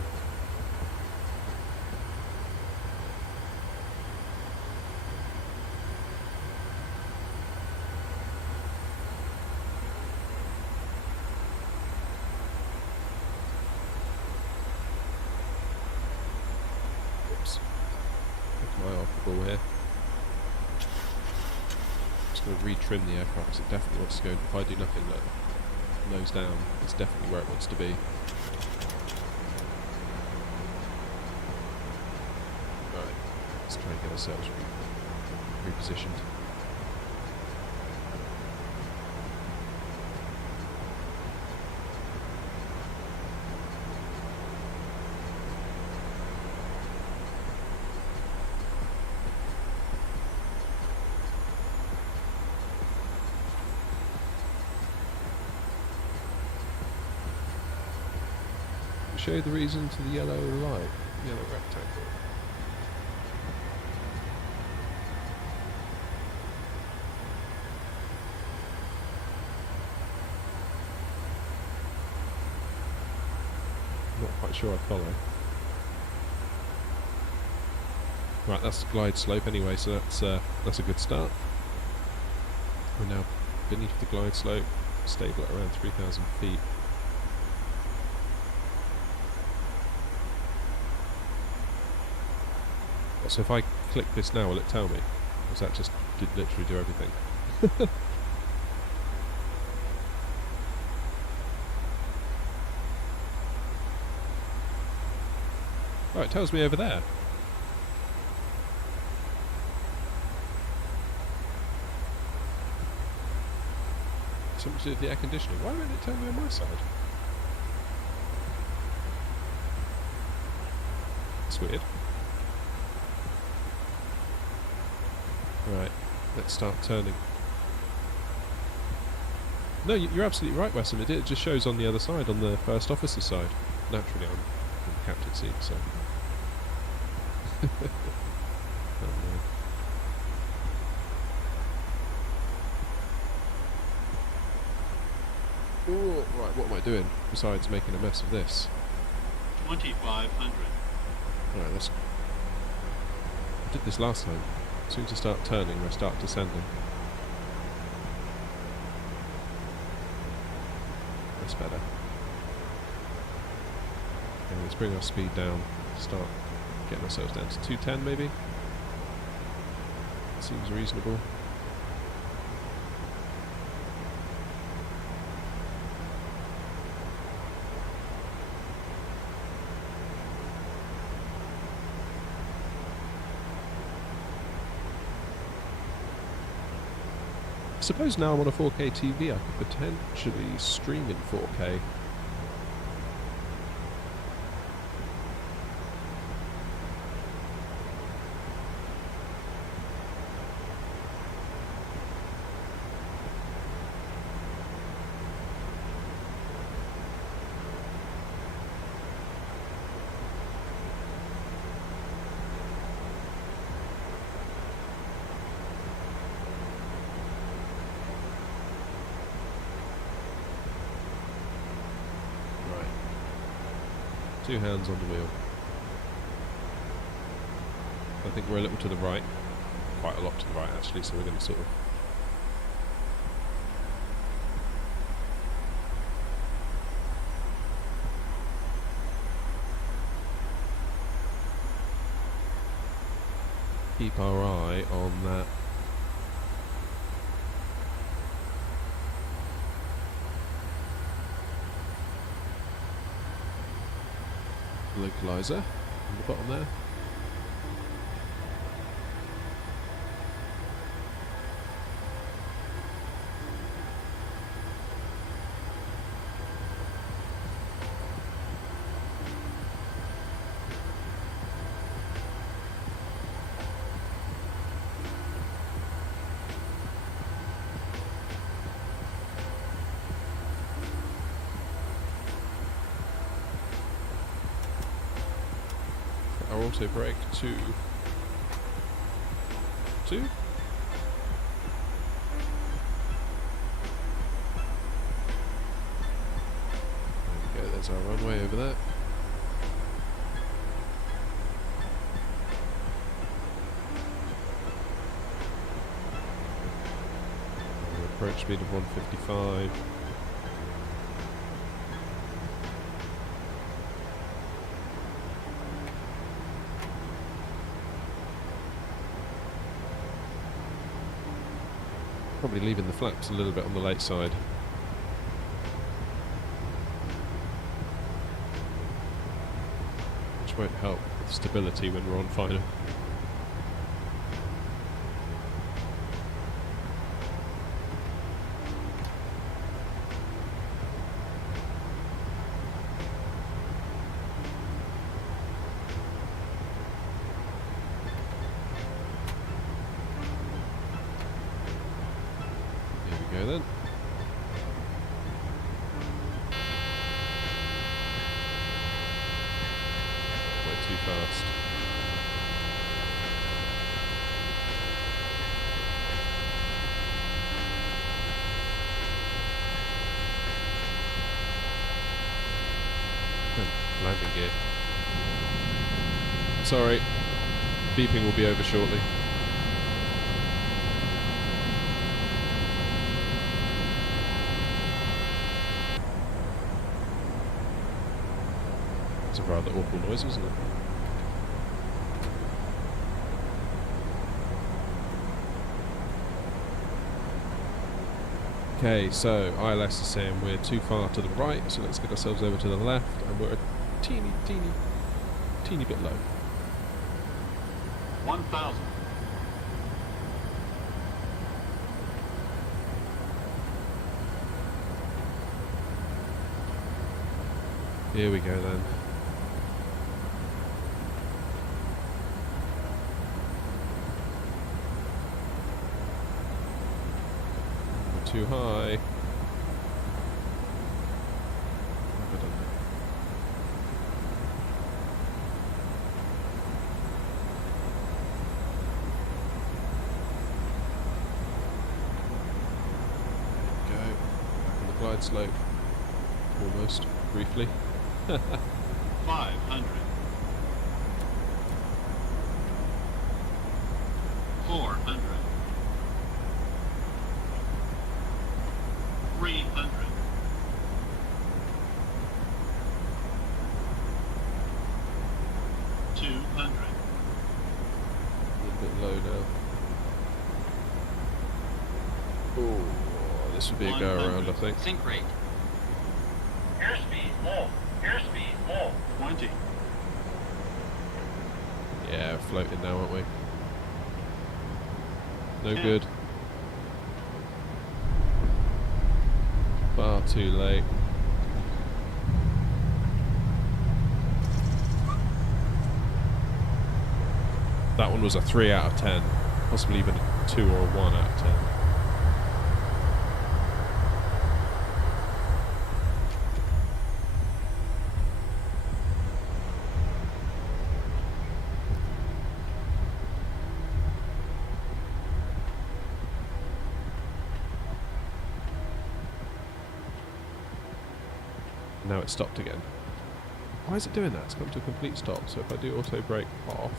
Oops. Take my eye off the ball here. Going to retrim the aircraft because it definitely wants to go. If I do nothing, look, nose down, it's definitely where it wants to be. Right, let's try and get ourselves repositioned. show the reason to the yellow light, yellow rectangle. Not quite sure I follow. Right, that's glide slope anyway, so that's a good start. We're now beneath the glide slope, stable at around 3,000 feet. So if I click this now, will it tell me? Or does that just literally do everything? Oh, it tells me over there. Something to do with the air conditioning. Why won't it tell me on my side? That's weird. Right, let's start turning. No, you're absolutely right, Wesson. It just shows on the other side, on the first officer's side. Naturally, I'm in the captain's seat, so... Ooh, right, what am I doing besides making a mess of this? 2,500. Right, let's... I did this last time. As soon as I start turning, I start descending. That's better. Okay, let's bring our speed down. Start getting ourselves down to 210 maybe. Seems reasonable. I suppose now I'm on a 4K TV, I could potentially stream in 4K. Two hands on the wheel. I think we're a little to the right. Quite a lot to the right actually, so we're going to sort of... keep our eye on that localizer on the bottom there. Our auto brake to 2. There we go, there's our runway over there. Approach speed of 155. Probably leaving the flaps a little bit on the late side. Which won't help with stability when we're on final. Then. too fast. Landing gear. Sorry, beeping will be over shortly. It's a rather awful noise, isn't it? Okay, so ILS is saying we're too far to the right, so let's get ourselves over to the left, and we're a teeny bit low. 1,000. Here we go then. We're too high. Never done that. Go. Back on the glide slope. Almost. Briefly. 500. 400. 300. 200. A little bit low now. Oh, this would be a go around, I think. Sync rate. Airspeed low. Airspeed low. 20. Yeah, floating now, aren't we? No 10. good. Far too late. That one was a 3 out of 10. Possibly even a 2 or a 1 out of 10. Now it's stopped again. Why is it doing that? It's come to a complete stop. So if I do auto brake off,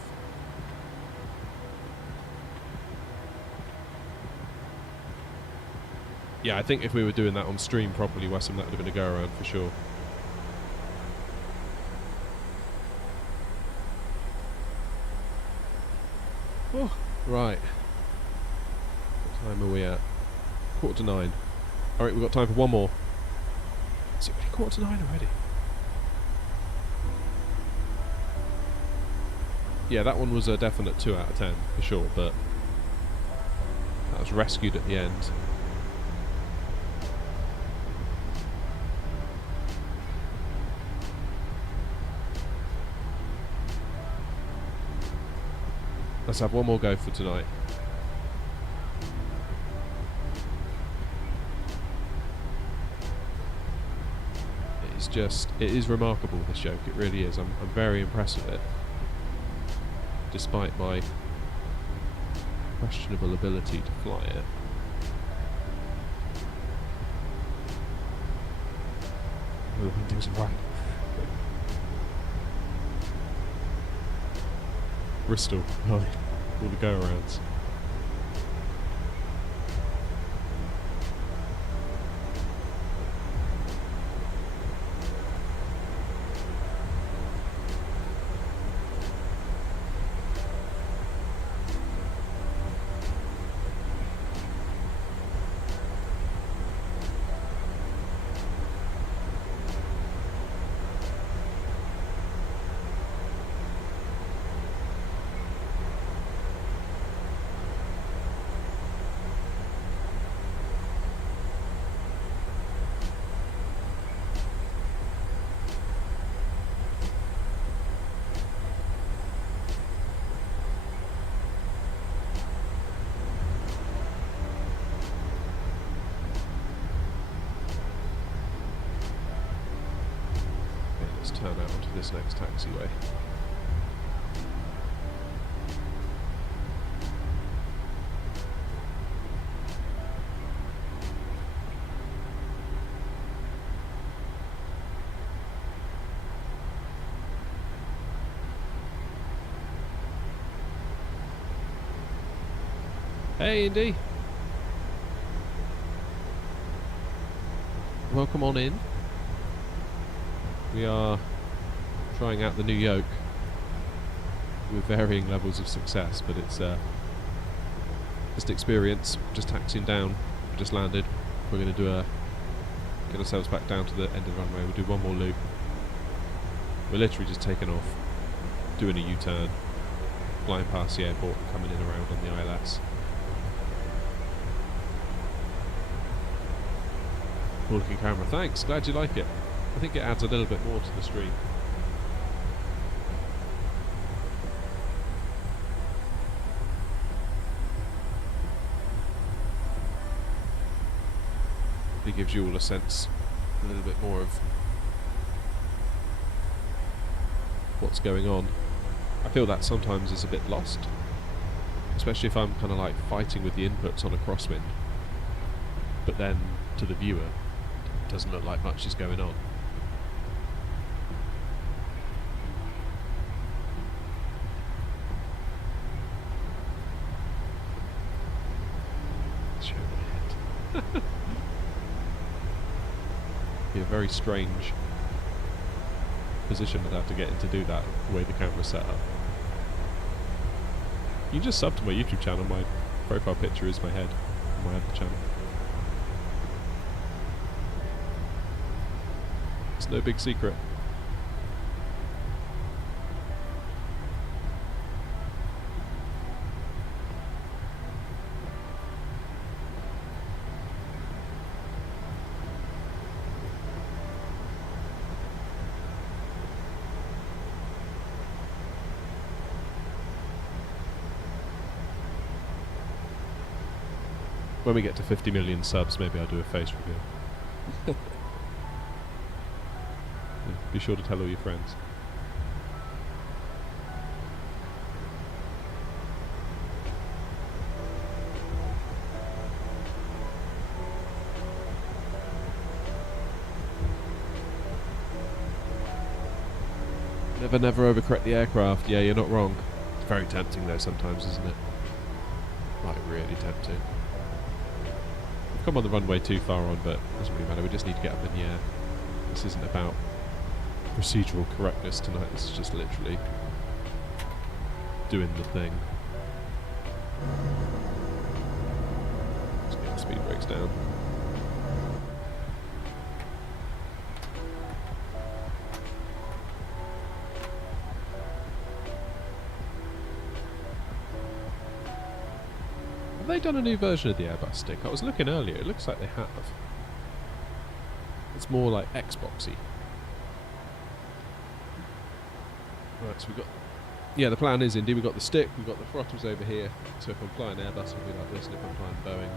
yeah, I think if we were doing that on stream properly, Wessam, that would have been a go around for sure. Oh, right. What time are we at? 8:45. Alright, we've got time for one more. Is it really 8:45 already? Yeah, that one was a definite 2 out of 10 for sure, but that was rescued at the end. Let's have one more go for tonight. It is remarkable, this yoke, it really is. I'm very impressed with it, despite my questionable ability to fly it. Oh, the windings are right. Bristol, right, all the go-arounds. Turn out onto this next taxiway. Hey, Indy. Welcome on in. We are trying out the new yoke with varying levels of success, but it's just experience. Just taxiing down. We just landed. We're going to get ourselves back down to the end of the runway. We'll do one more loop. We're literally just taking off, doing a U-turn, flying past the airport and coming in around on the ILS. Cool looking camera. Thanks, glad you like it. I think it adds a little bit more to the stream. It gives you all a sense, a little bit more of what's going on. I feel that sometimes is a bit lost, especially if I'm kind of like fighting with the inputs on a crosswind, but then to the viewer it doesn't look like much is going on. Show my head. Be a very strange position I'd have to get in to do that, the way the camera's set up. You can just sub to my YouTube channel. My profile picture is my head on my other channel. It's no big secret. When we get to 50 million subs, maybe I'll do a face reveal. Be sure to tell all your friends. Never, never overcorrect the aircraft. Yeah, you're not wrong. It's very tempting though sometimes, isn't it? Like, really tempting. We've come on the runway too far on, but it doesn't really matter. We just need to get up in the air. This isn't about procedural correctness tonight. This is just literally doing the thing. Let's get the speed brakes down. Have they done a new version of the Airbus stick? I was looking earlier, it looks like they have. It's more like Xboxy. Right, so we've got... Yeah, the plan is indeed, we've got the stick, we've got the throttles over here, so if I'm flying Airbus it'll be like this, and if I'm flying Boeing,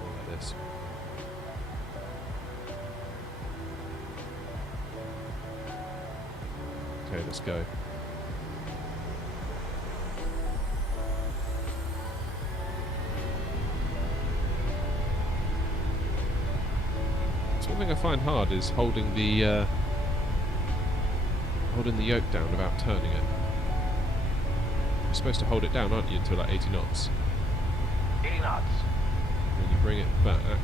more like this. Okay, let's go. One thing I find hard is holding the yoke down without turning it. You're supposed to hold it down, aren't you, until like 80 knots? 80 knots. And then you bring it back. It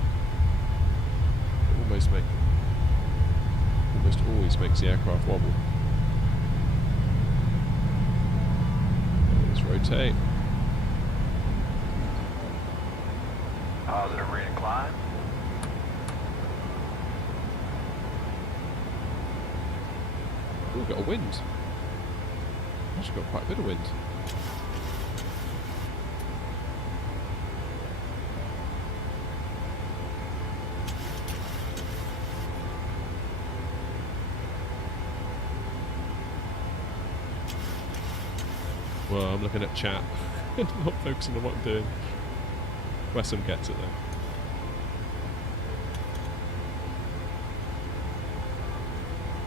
almost always makes the aircraft wobble. Let's rotate. Positive rate of climb. We've got a wind. Actually got quite a bit of wind. Well, I'm looking at chat. Not focusing on what I'm doing. Wesson gets it though.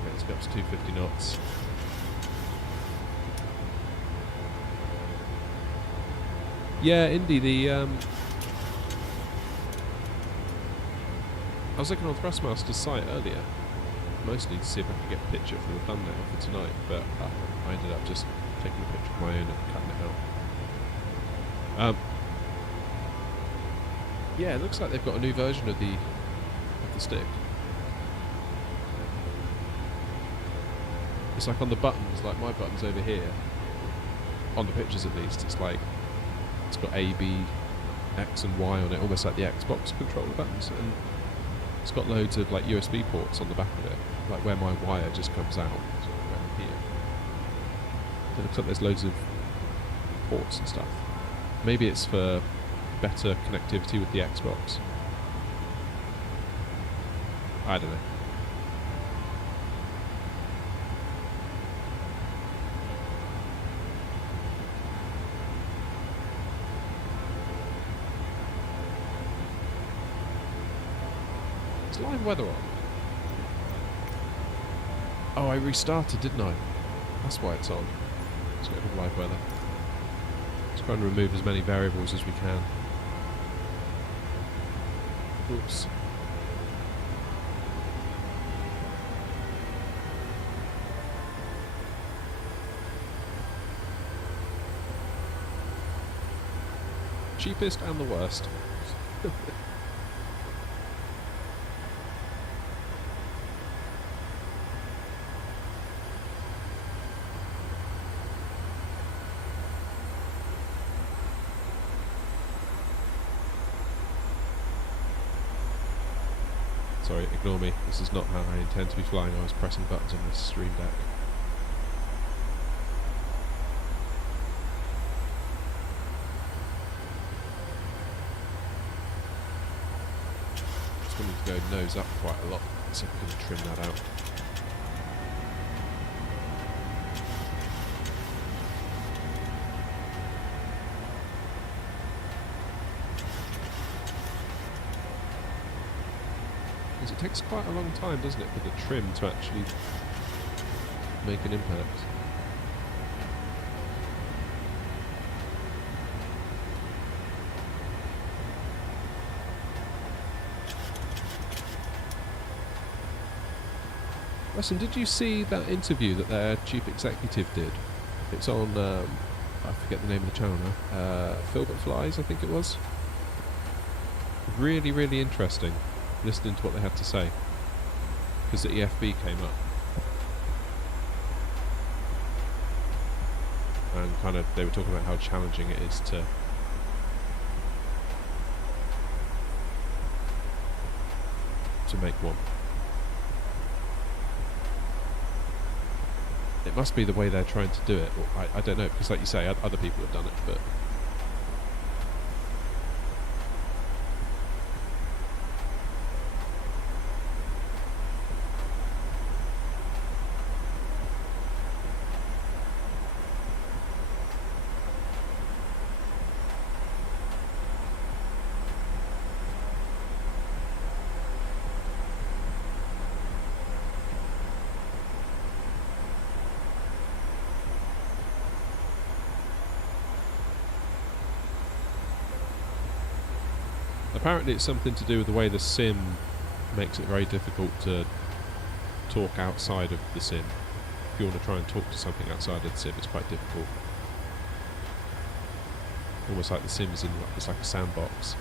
Let's go up to 250 knots. Yeah, Indy, I was looking on Thrustmaster's site earlier, mostly to see if I could get a picture for the thumbnail for tonight, but I ended up just taking a picture of my own and cutting it out. Yeah, it looks like they've got a new version of the stick. It's like on the buttons, like my buttons over here, on the pictures at least, it's like it's got A, B, X and Y on it, almost like the Xbox controller buttons, and it's got loads of like USB ports on the back of it, like where my wire just comes out, so around here. So it looks like there's loads of ports and stuff. Maybe it's for better connectivity with the Xbox. I don't know. Is live weather on? Oh, I restarted, didn't I? That's why it's on. Let's go to live weather. Let's try and remove as many variables as we can. Oops. Cheapest and the worst. Sorry, ignore me. This is not how I intend to be flying. I was pressing buttons on this stream deck. Just wanted to go nose up quite a lot, so I can trim that out. It takes quite a long time, doesn't it, for the trim to actually make an impact. Listen, did you see that interview that their chief executive did? It's on, I forget the name of the channel now, Filbert Flies, I think it was. Really, really interesting. Listening to what they had to say, because the EFB came up and kind of they were talking about how challenging it is to make one. It must be the way they're trying to do it. Well, I don't know, because like you say, other people have done it, but apparently it's something to do with the way the sim makes it very difficult to talk outside of the sim. If you want to try and talk to something outside of the sim, it's quite difficult. Almost like the sim is it's like a sandbox.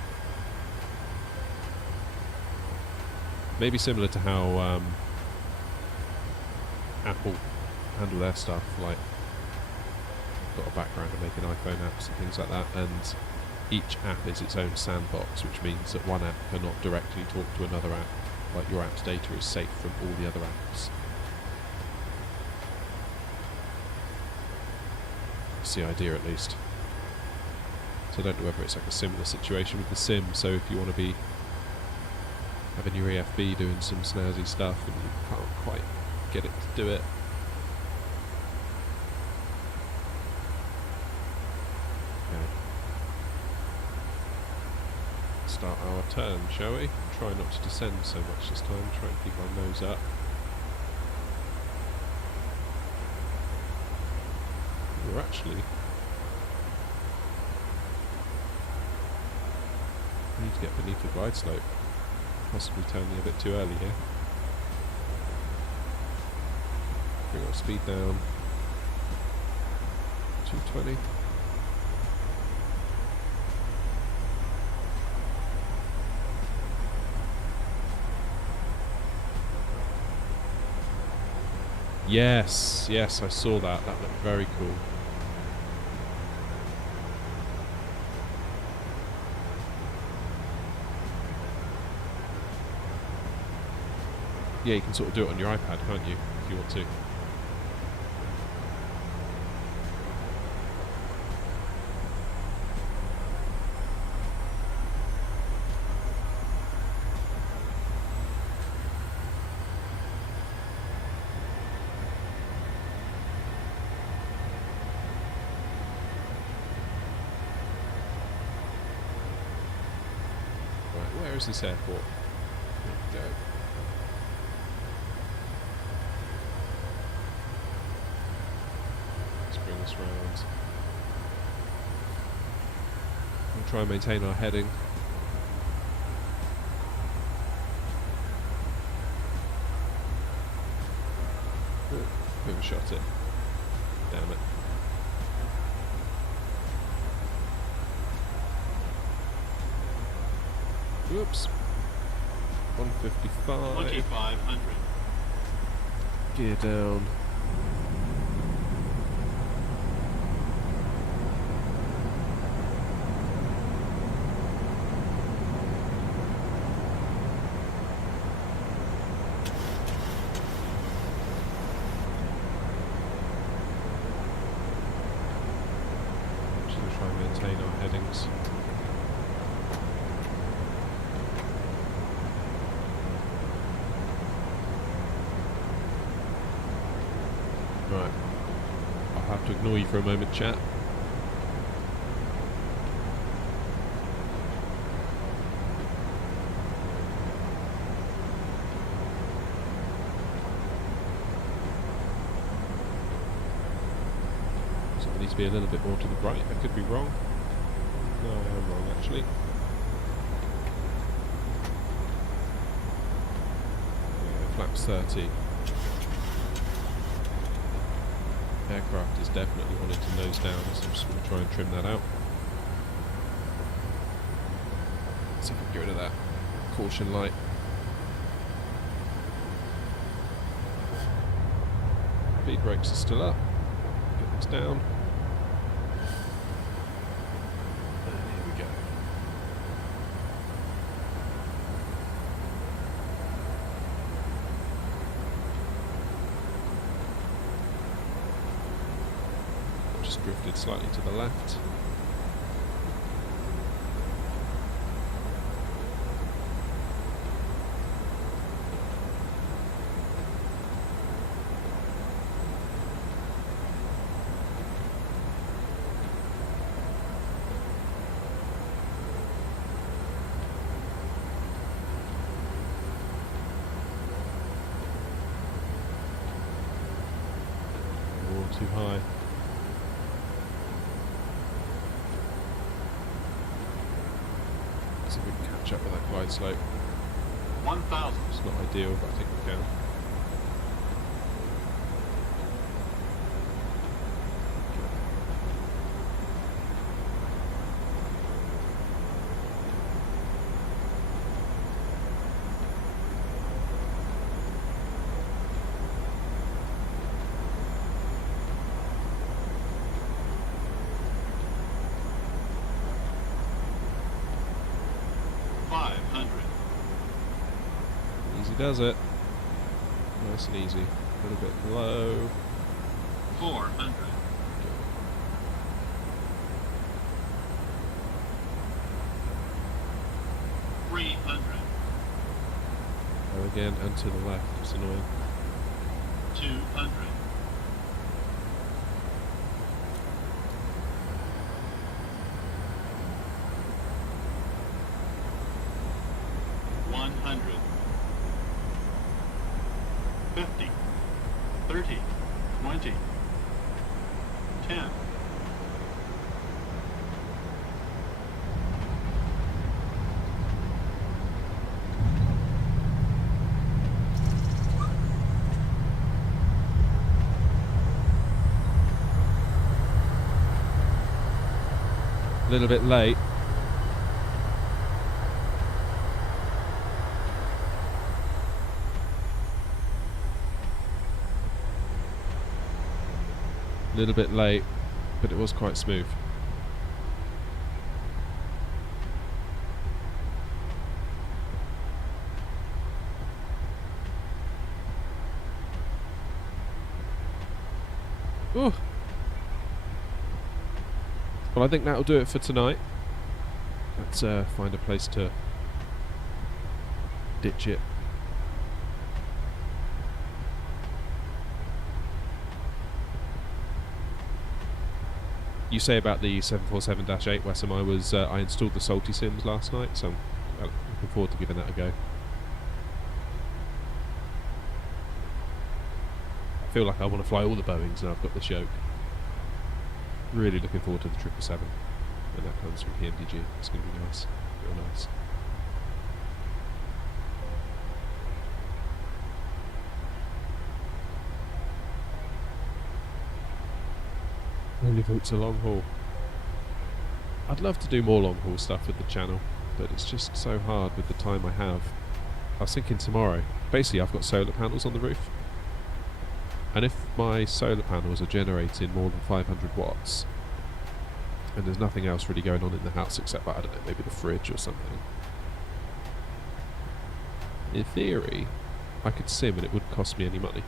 Maybe similar to how Apple handle their stuff, like got a background of making iPhone apps and things like that, and each app is its own sandbox, which means that one app cannot directly talk to another app. Like your app's data is safe from all the other apps. That's the idea, at least. So I don't know whether it's like a similar situation with the sim, so if you want to be having your EFB doing some snazzy stuff and you can't quite get it to do it, start our turn, shall we? Try not to descend so much this time, try and keep our nose up. We're actually... we need to get beneath the glide slope. Possibly turning a bit too early here. Bring our speed down. 220. Yes, yes, I saw that. That looked very cool. Yeah, you can sort of do it on your iPad, can't you, if you want to. Right, where is this airport? There we go. Bring us round. We'll try and maintain our heading. Oh, overshot it. Damn it. Whoops. 155. 2500. Gear down. Try and maintain our headings. Right, I'll have to ignore you for a moment, chat. Need to be a little bit more to the right. I could be wrong. No, I am wrong actually. Yeah, flaps 30. Aircraft is definitely wanting to nose down, so I'm just going to try and trim that out. See if we can get rid of that caution light. Speed brakes are still up. Get this down. Here we go. Just drifted slightly to the left. Too high. See if we can catch up with that glide slope. 1000. It's not ideal, but I think we can. Easy does it. Nice and easy. A little bit low. 400. 300. Go again and to the left. It's annoying. 200. 100. 50. 30. 20. 10. A little bit late. A little bit late, but it was quite smooth. Ooh. Well, I think that'll do it for tonight. Let's find a place to ditch it. You say about the 747-8, Wessam, I installed the Salty Sims last night, so I'm looking forward to giving that a go. I feel like I want to fly all the Boeings now I've got this yoke. Really looking forward to the 777 when that comes from PMDG. It's going to be nice, real nice. Only if it's a long haul. I'd love to do more long haul stuff with the channel, but it's just so hard with the time I have. I was thinking tomorrow, basically I've got solar panels on the roof, and if my solar panels are generating more than 500 watts, and there's nothing else really going on in the house except, I don't know, maybe the fridge or something, in theory I could sim and it wouldn't cost me any money.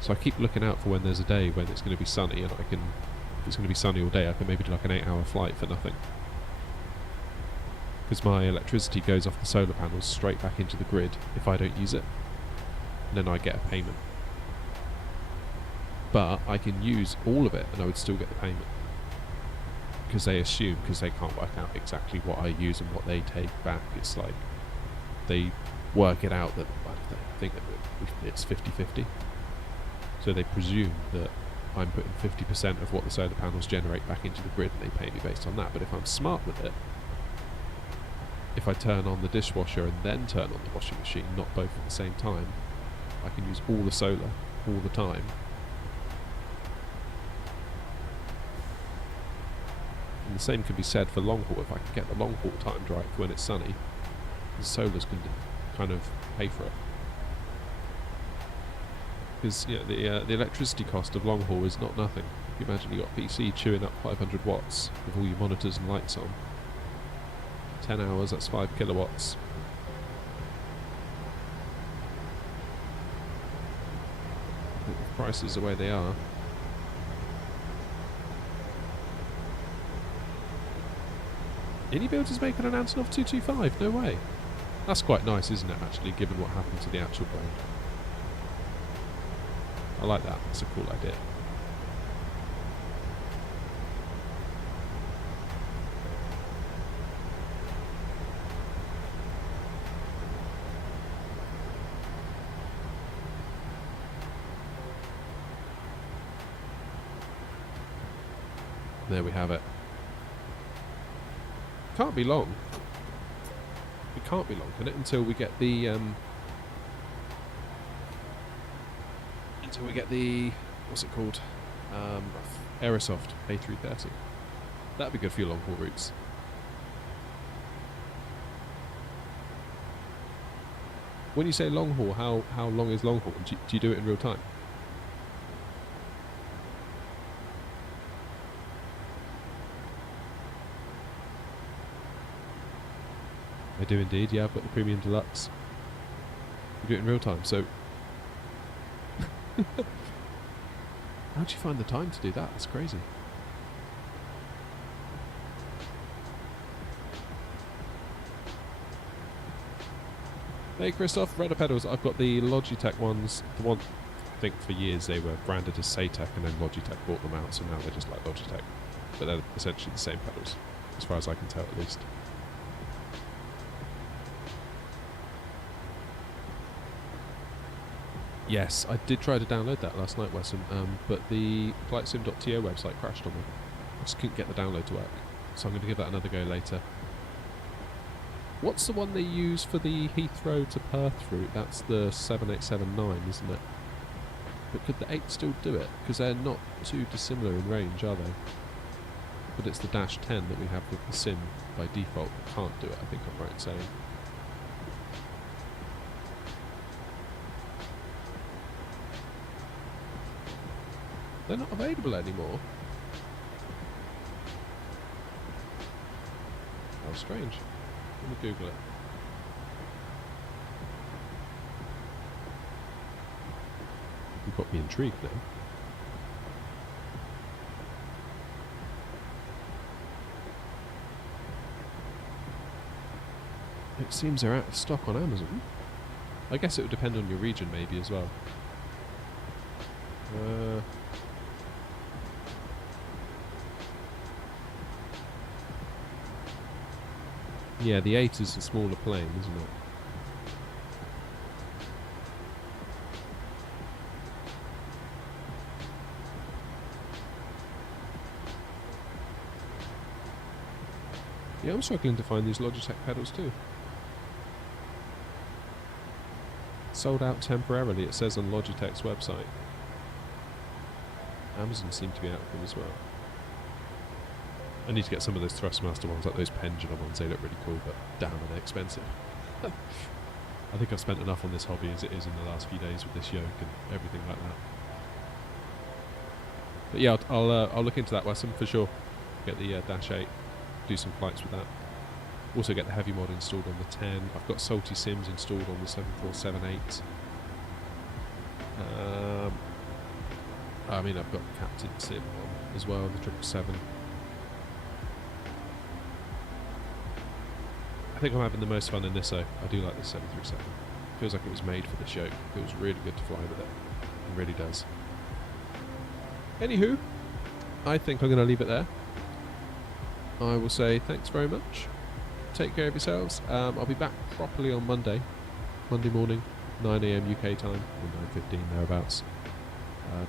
So I keep looking out for when there's a day when it's going to be sunny, and I can, if it's going to be sunny all day, I can maybe do like an 8-hour flight for nothing. Because my electricity goes off the solar panels straight back into the grid if I don't use it. And then I get a payment. But I can use all of it and I would still get the payment. Because they assume, because they can't work out exactly what I use and what they take back, it's like they work it out that I think that it's 50-50. So they presume that I'm putting 50% of what the solar panels generate back into the grid and they pay me based on that. But if I'm smart with it, if I turn on the dishwasher and then turn on the washing machine, not both at the same time, I can use all the solar all the time. And the same can be said for long haul. If I can get the long haul timed right for when it's sunny, the solars can kind of pay for it. Because the electricity cost of long haul is not nothing. If you imagine you got PC chewing up 500 watts with all your monitors and lights on. 10 hours, that's 5 kilowatts. With the prices the way they are. Any builders making an Antonov 225? No way. That's quite nice, isn't it, actually, given what happened to the actual plane. I like that. It's a cool idea. There we have it. Can't be long. It can't be long, can it? Until we get the what's it called? Aerosoft A330. That'd be good for your long haul routes. When you say long haul, how long is long haul? Do you do it in real time? I do indeed, yeah, I've got the Premium Deluxe. You do it in real time, so... How'd you find the time to do that? That's crazy. Hey Christoph, Rudder Pedals. I've got the Logitech ones. The one, I think for years they were branded as Satec and then Logitech bought them out, so now they're just like Logitech. But they're essentially the same pedals, as far as I can tell at least. Yes, I did try to download that last night, Wesson, but the flightsim.to website crashed on me. I just couldn't get the download to work, so I'm going to give that another go later. What's the one they use for the Heathrow to Perth route? That's the 7879, isn't it? But could the 8 still do it? Because they're not too dissimilar in range, are they? But it's the Dash 10 that we have with the Sim by default that can't do it, I think I'm right in saying. They're not available anymore. How strange. Let me Google it. You've got me intrigued now. It seems they're out of stock on Amazon. I guess it would depend on your region maybe as well. Yeah, the 8 is a smaller plane, isn't it? Yeah, I'm struggling to find these Logitech pedals too. Sold out temporarily, it says on Logitech's website. Amazon seem to be out of them as well. I need to get some of those Thrustmaster ones, like those pendulum ones. They look really cool, but damn, are they expensive. I think I've spent enough on this hobby as it is in the last few days with this yoke and everything like that. But yeah, I'll look into that, Wesson, for sure. Get the Dash 8, do some flights with that. Also get the heavy mod installed on the 10. I've got Salty Sims installed on the 747-8. I mean, I've got Captain Sim on as well, the 777. I think I'm having the most fun in this though. I do like this 737. Feels like it was made for this yoke. Feels really good to fly with it. It really does. Anywho, I think I'm going to leave it there. I will say thanks very much. Take care of yourselves. I'll be back properly on Monday morning, 9 AM UK time, or 9:15 thereabouts,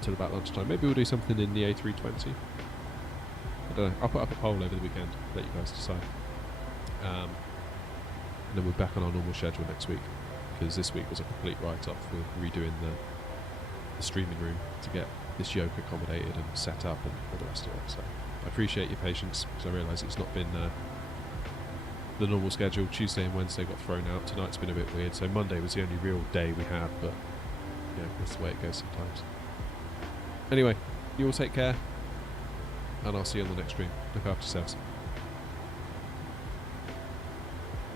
till about lunchtime. Maybe we'll do something in the A320. I don't know. I'll put up a poll over the weekend. Let you guys decide. And then we're back on our normal schedule next week, because this week was a complete write-off. We're redoing the streaming room to get this yoke accommodated and set up and all the rest of it. So I appreciate your patience, because I realise it's not been the normal schedule. Tuesday and Wednesday got thrown out. Tonight's been a bit weird, so Monday was the only real day we had, but yeah, that's the way it goes sometimes. Anyway, you all take care, and I'll see you on the next stream. Look after yourselves.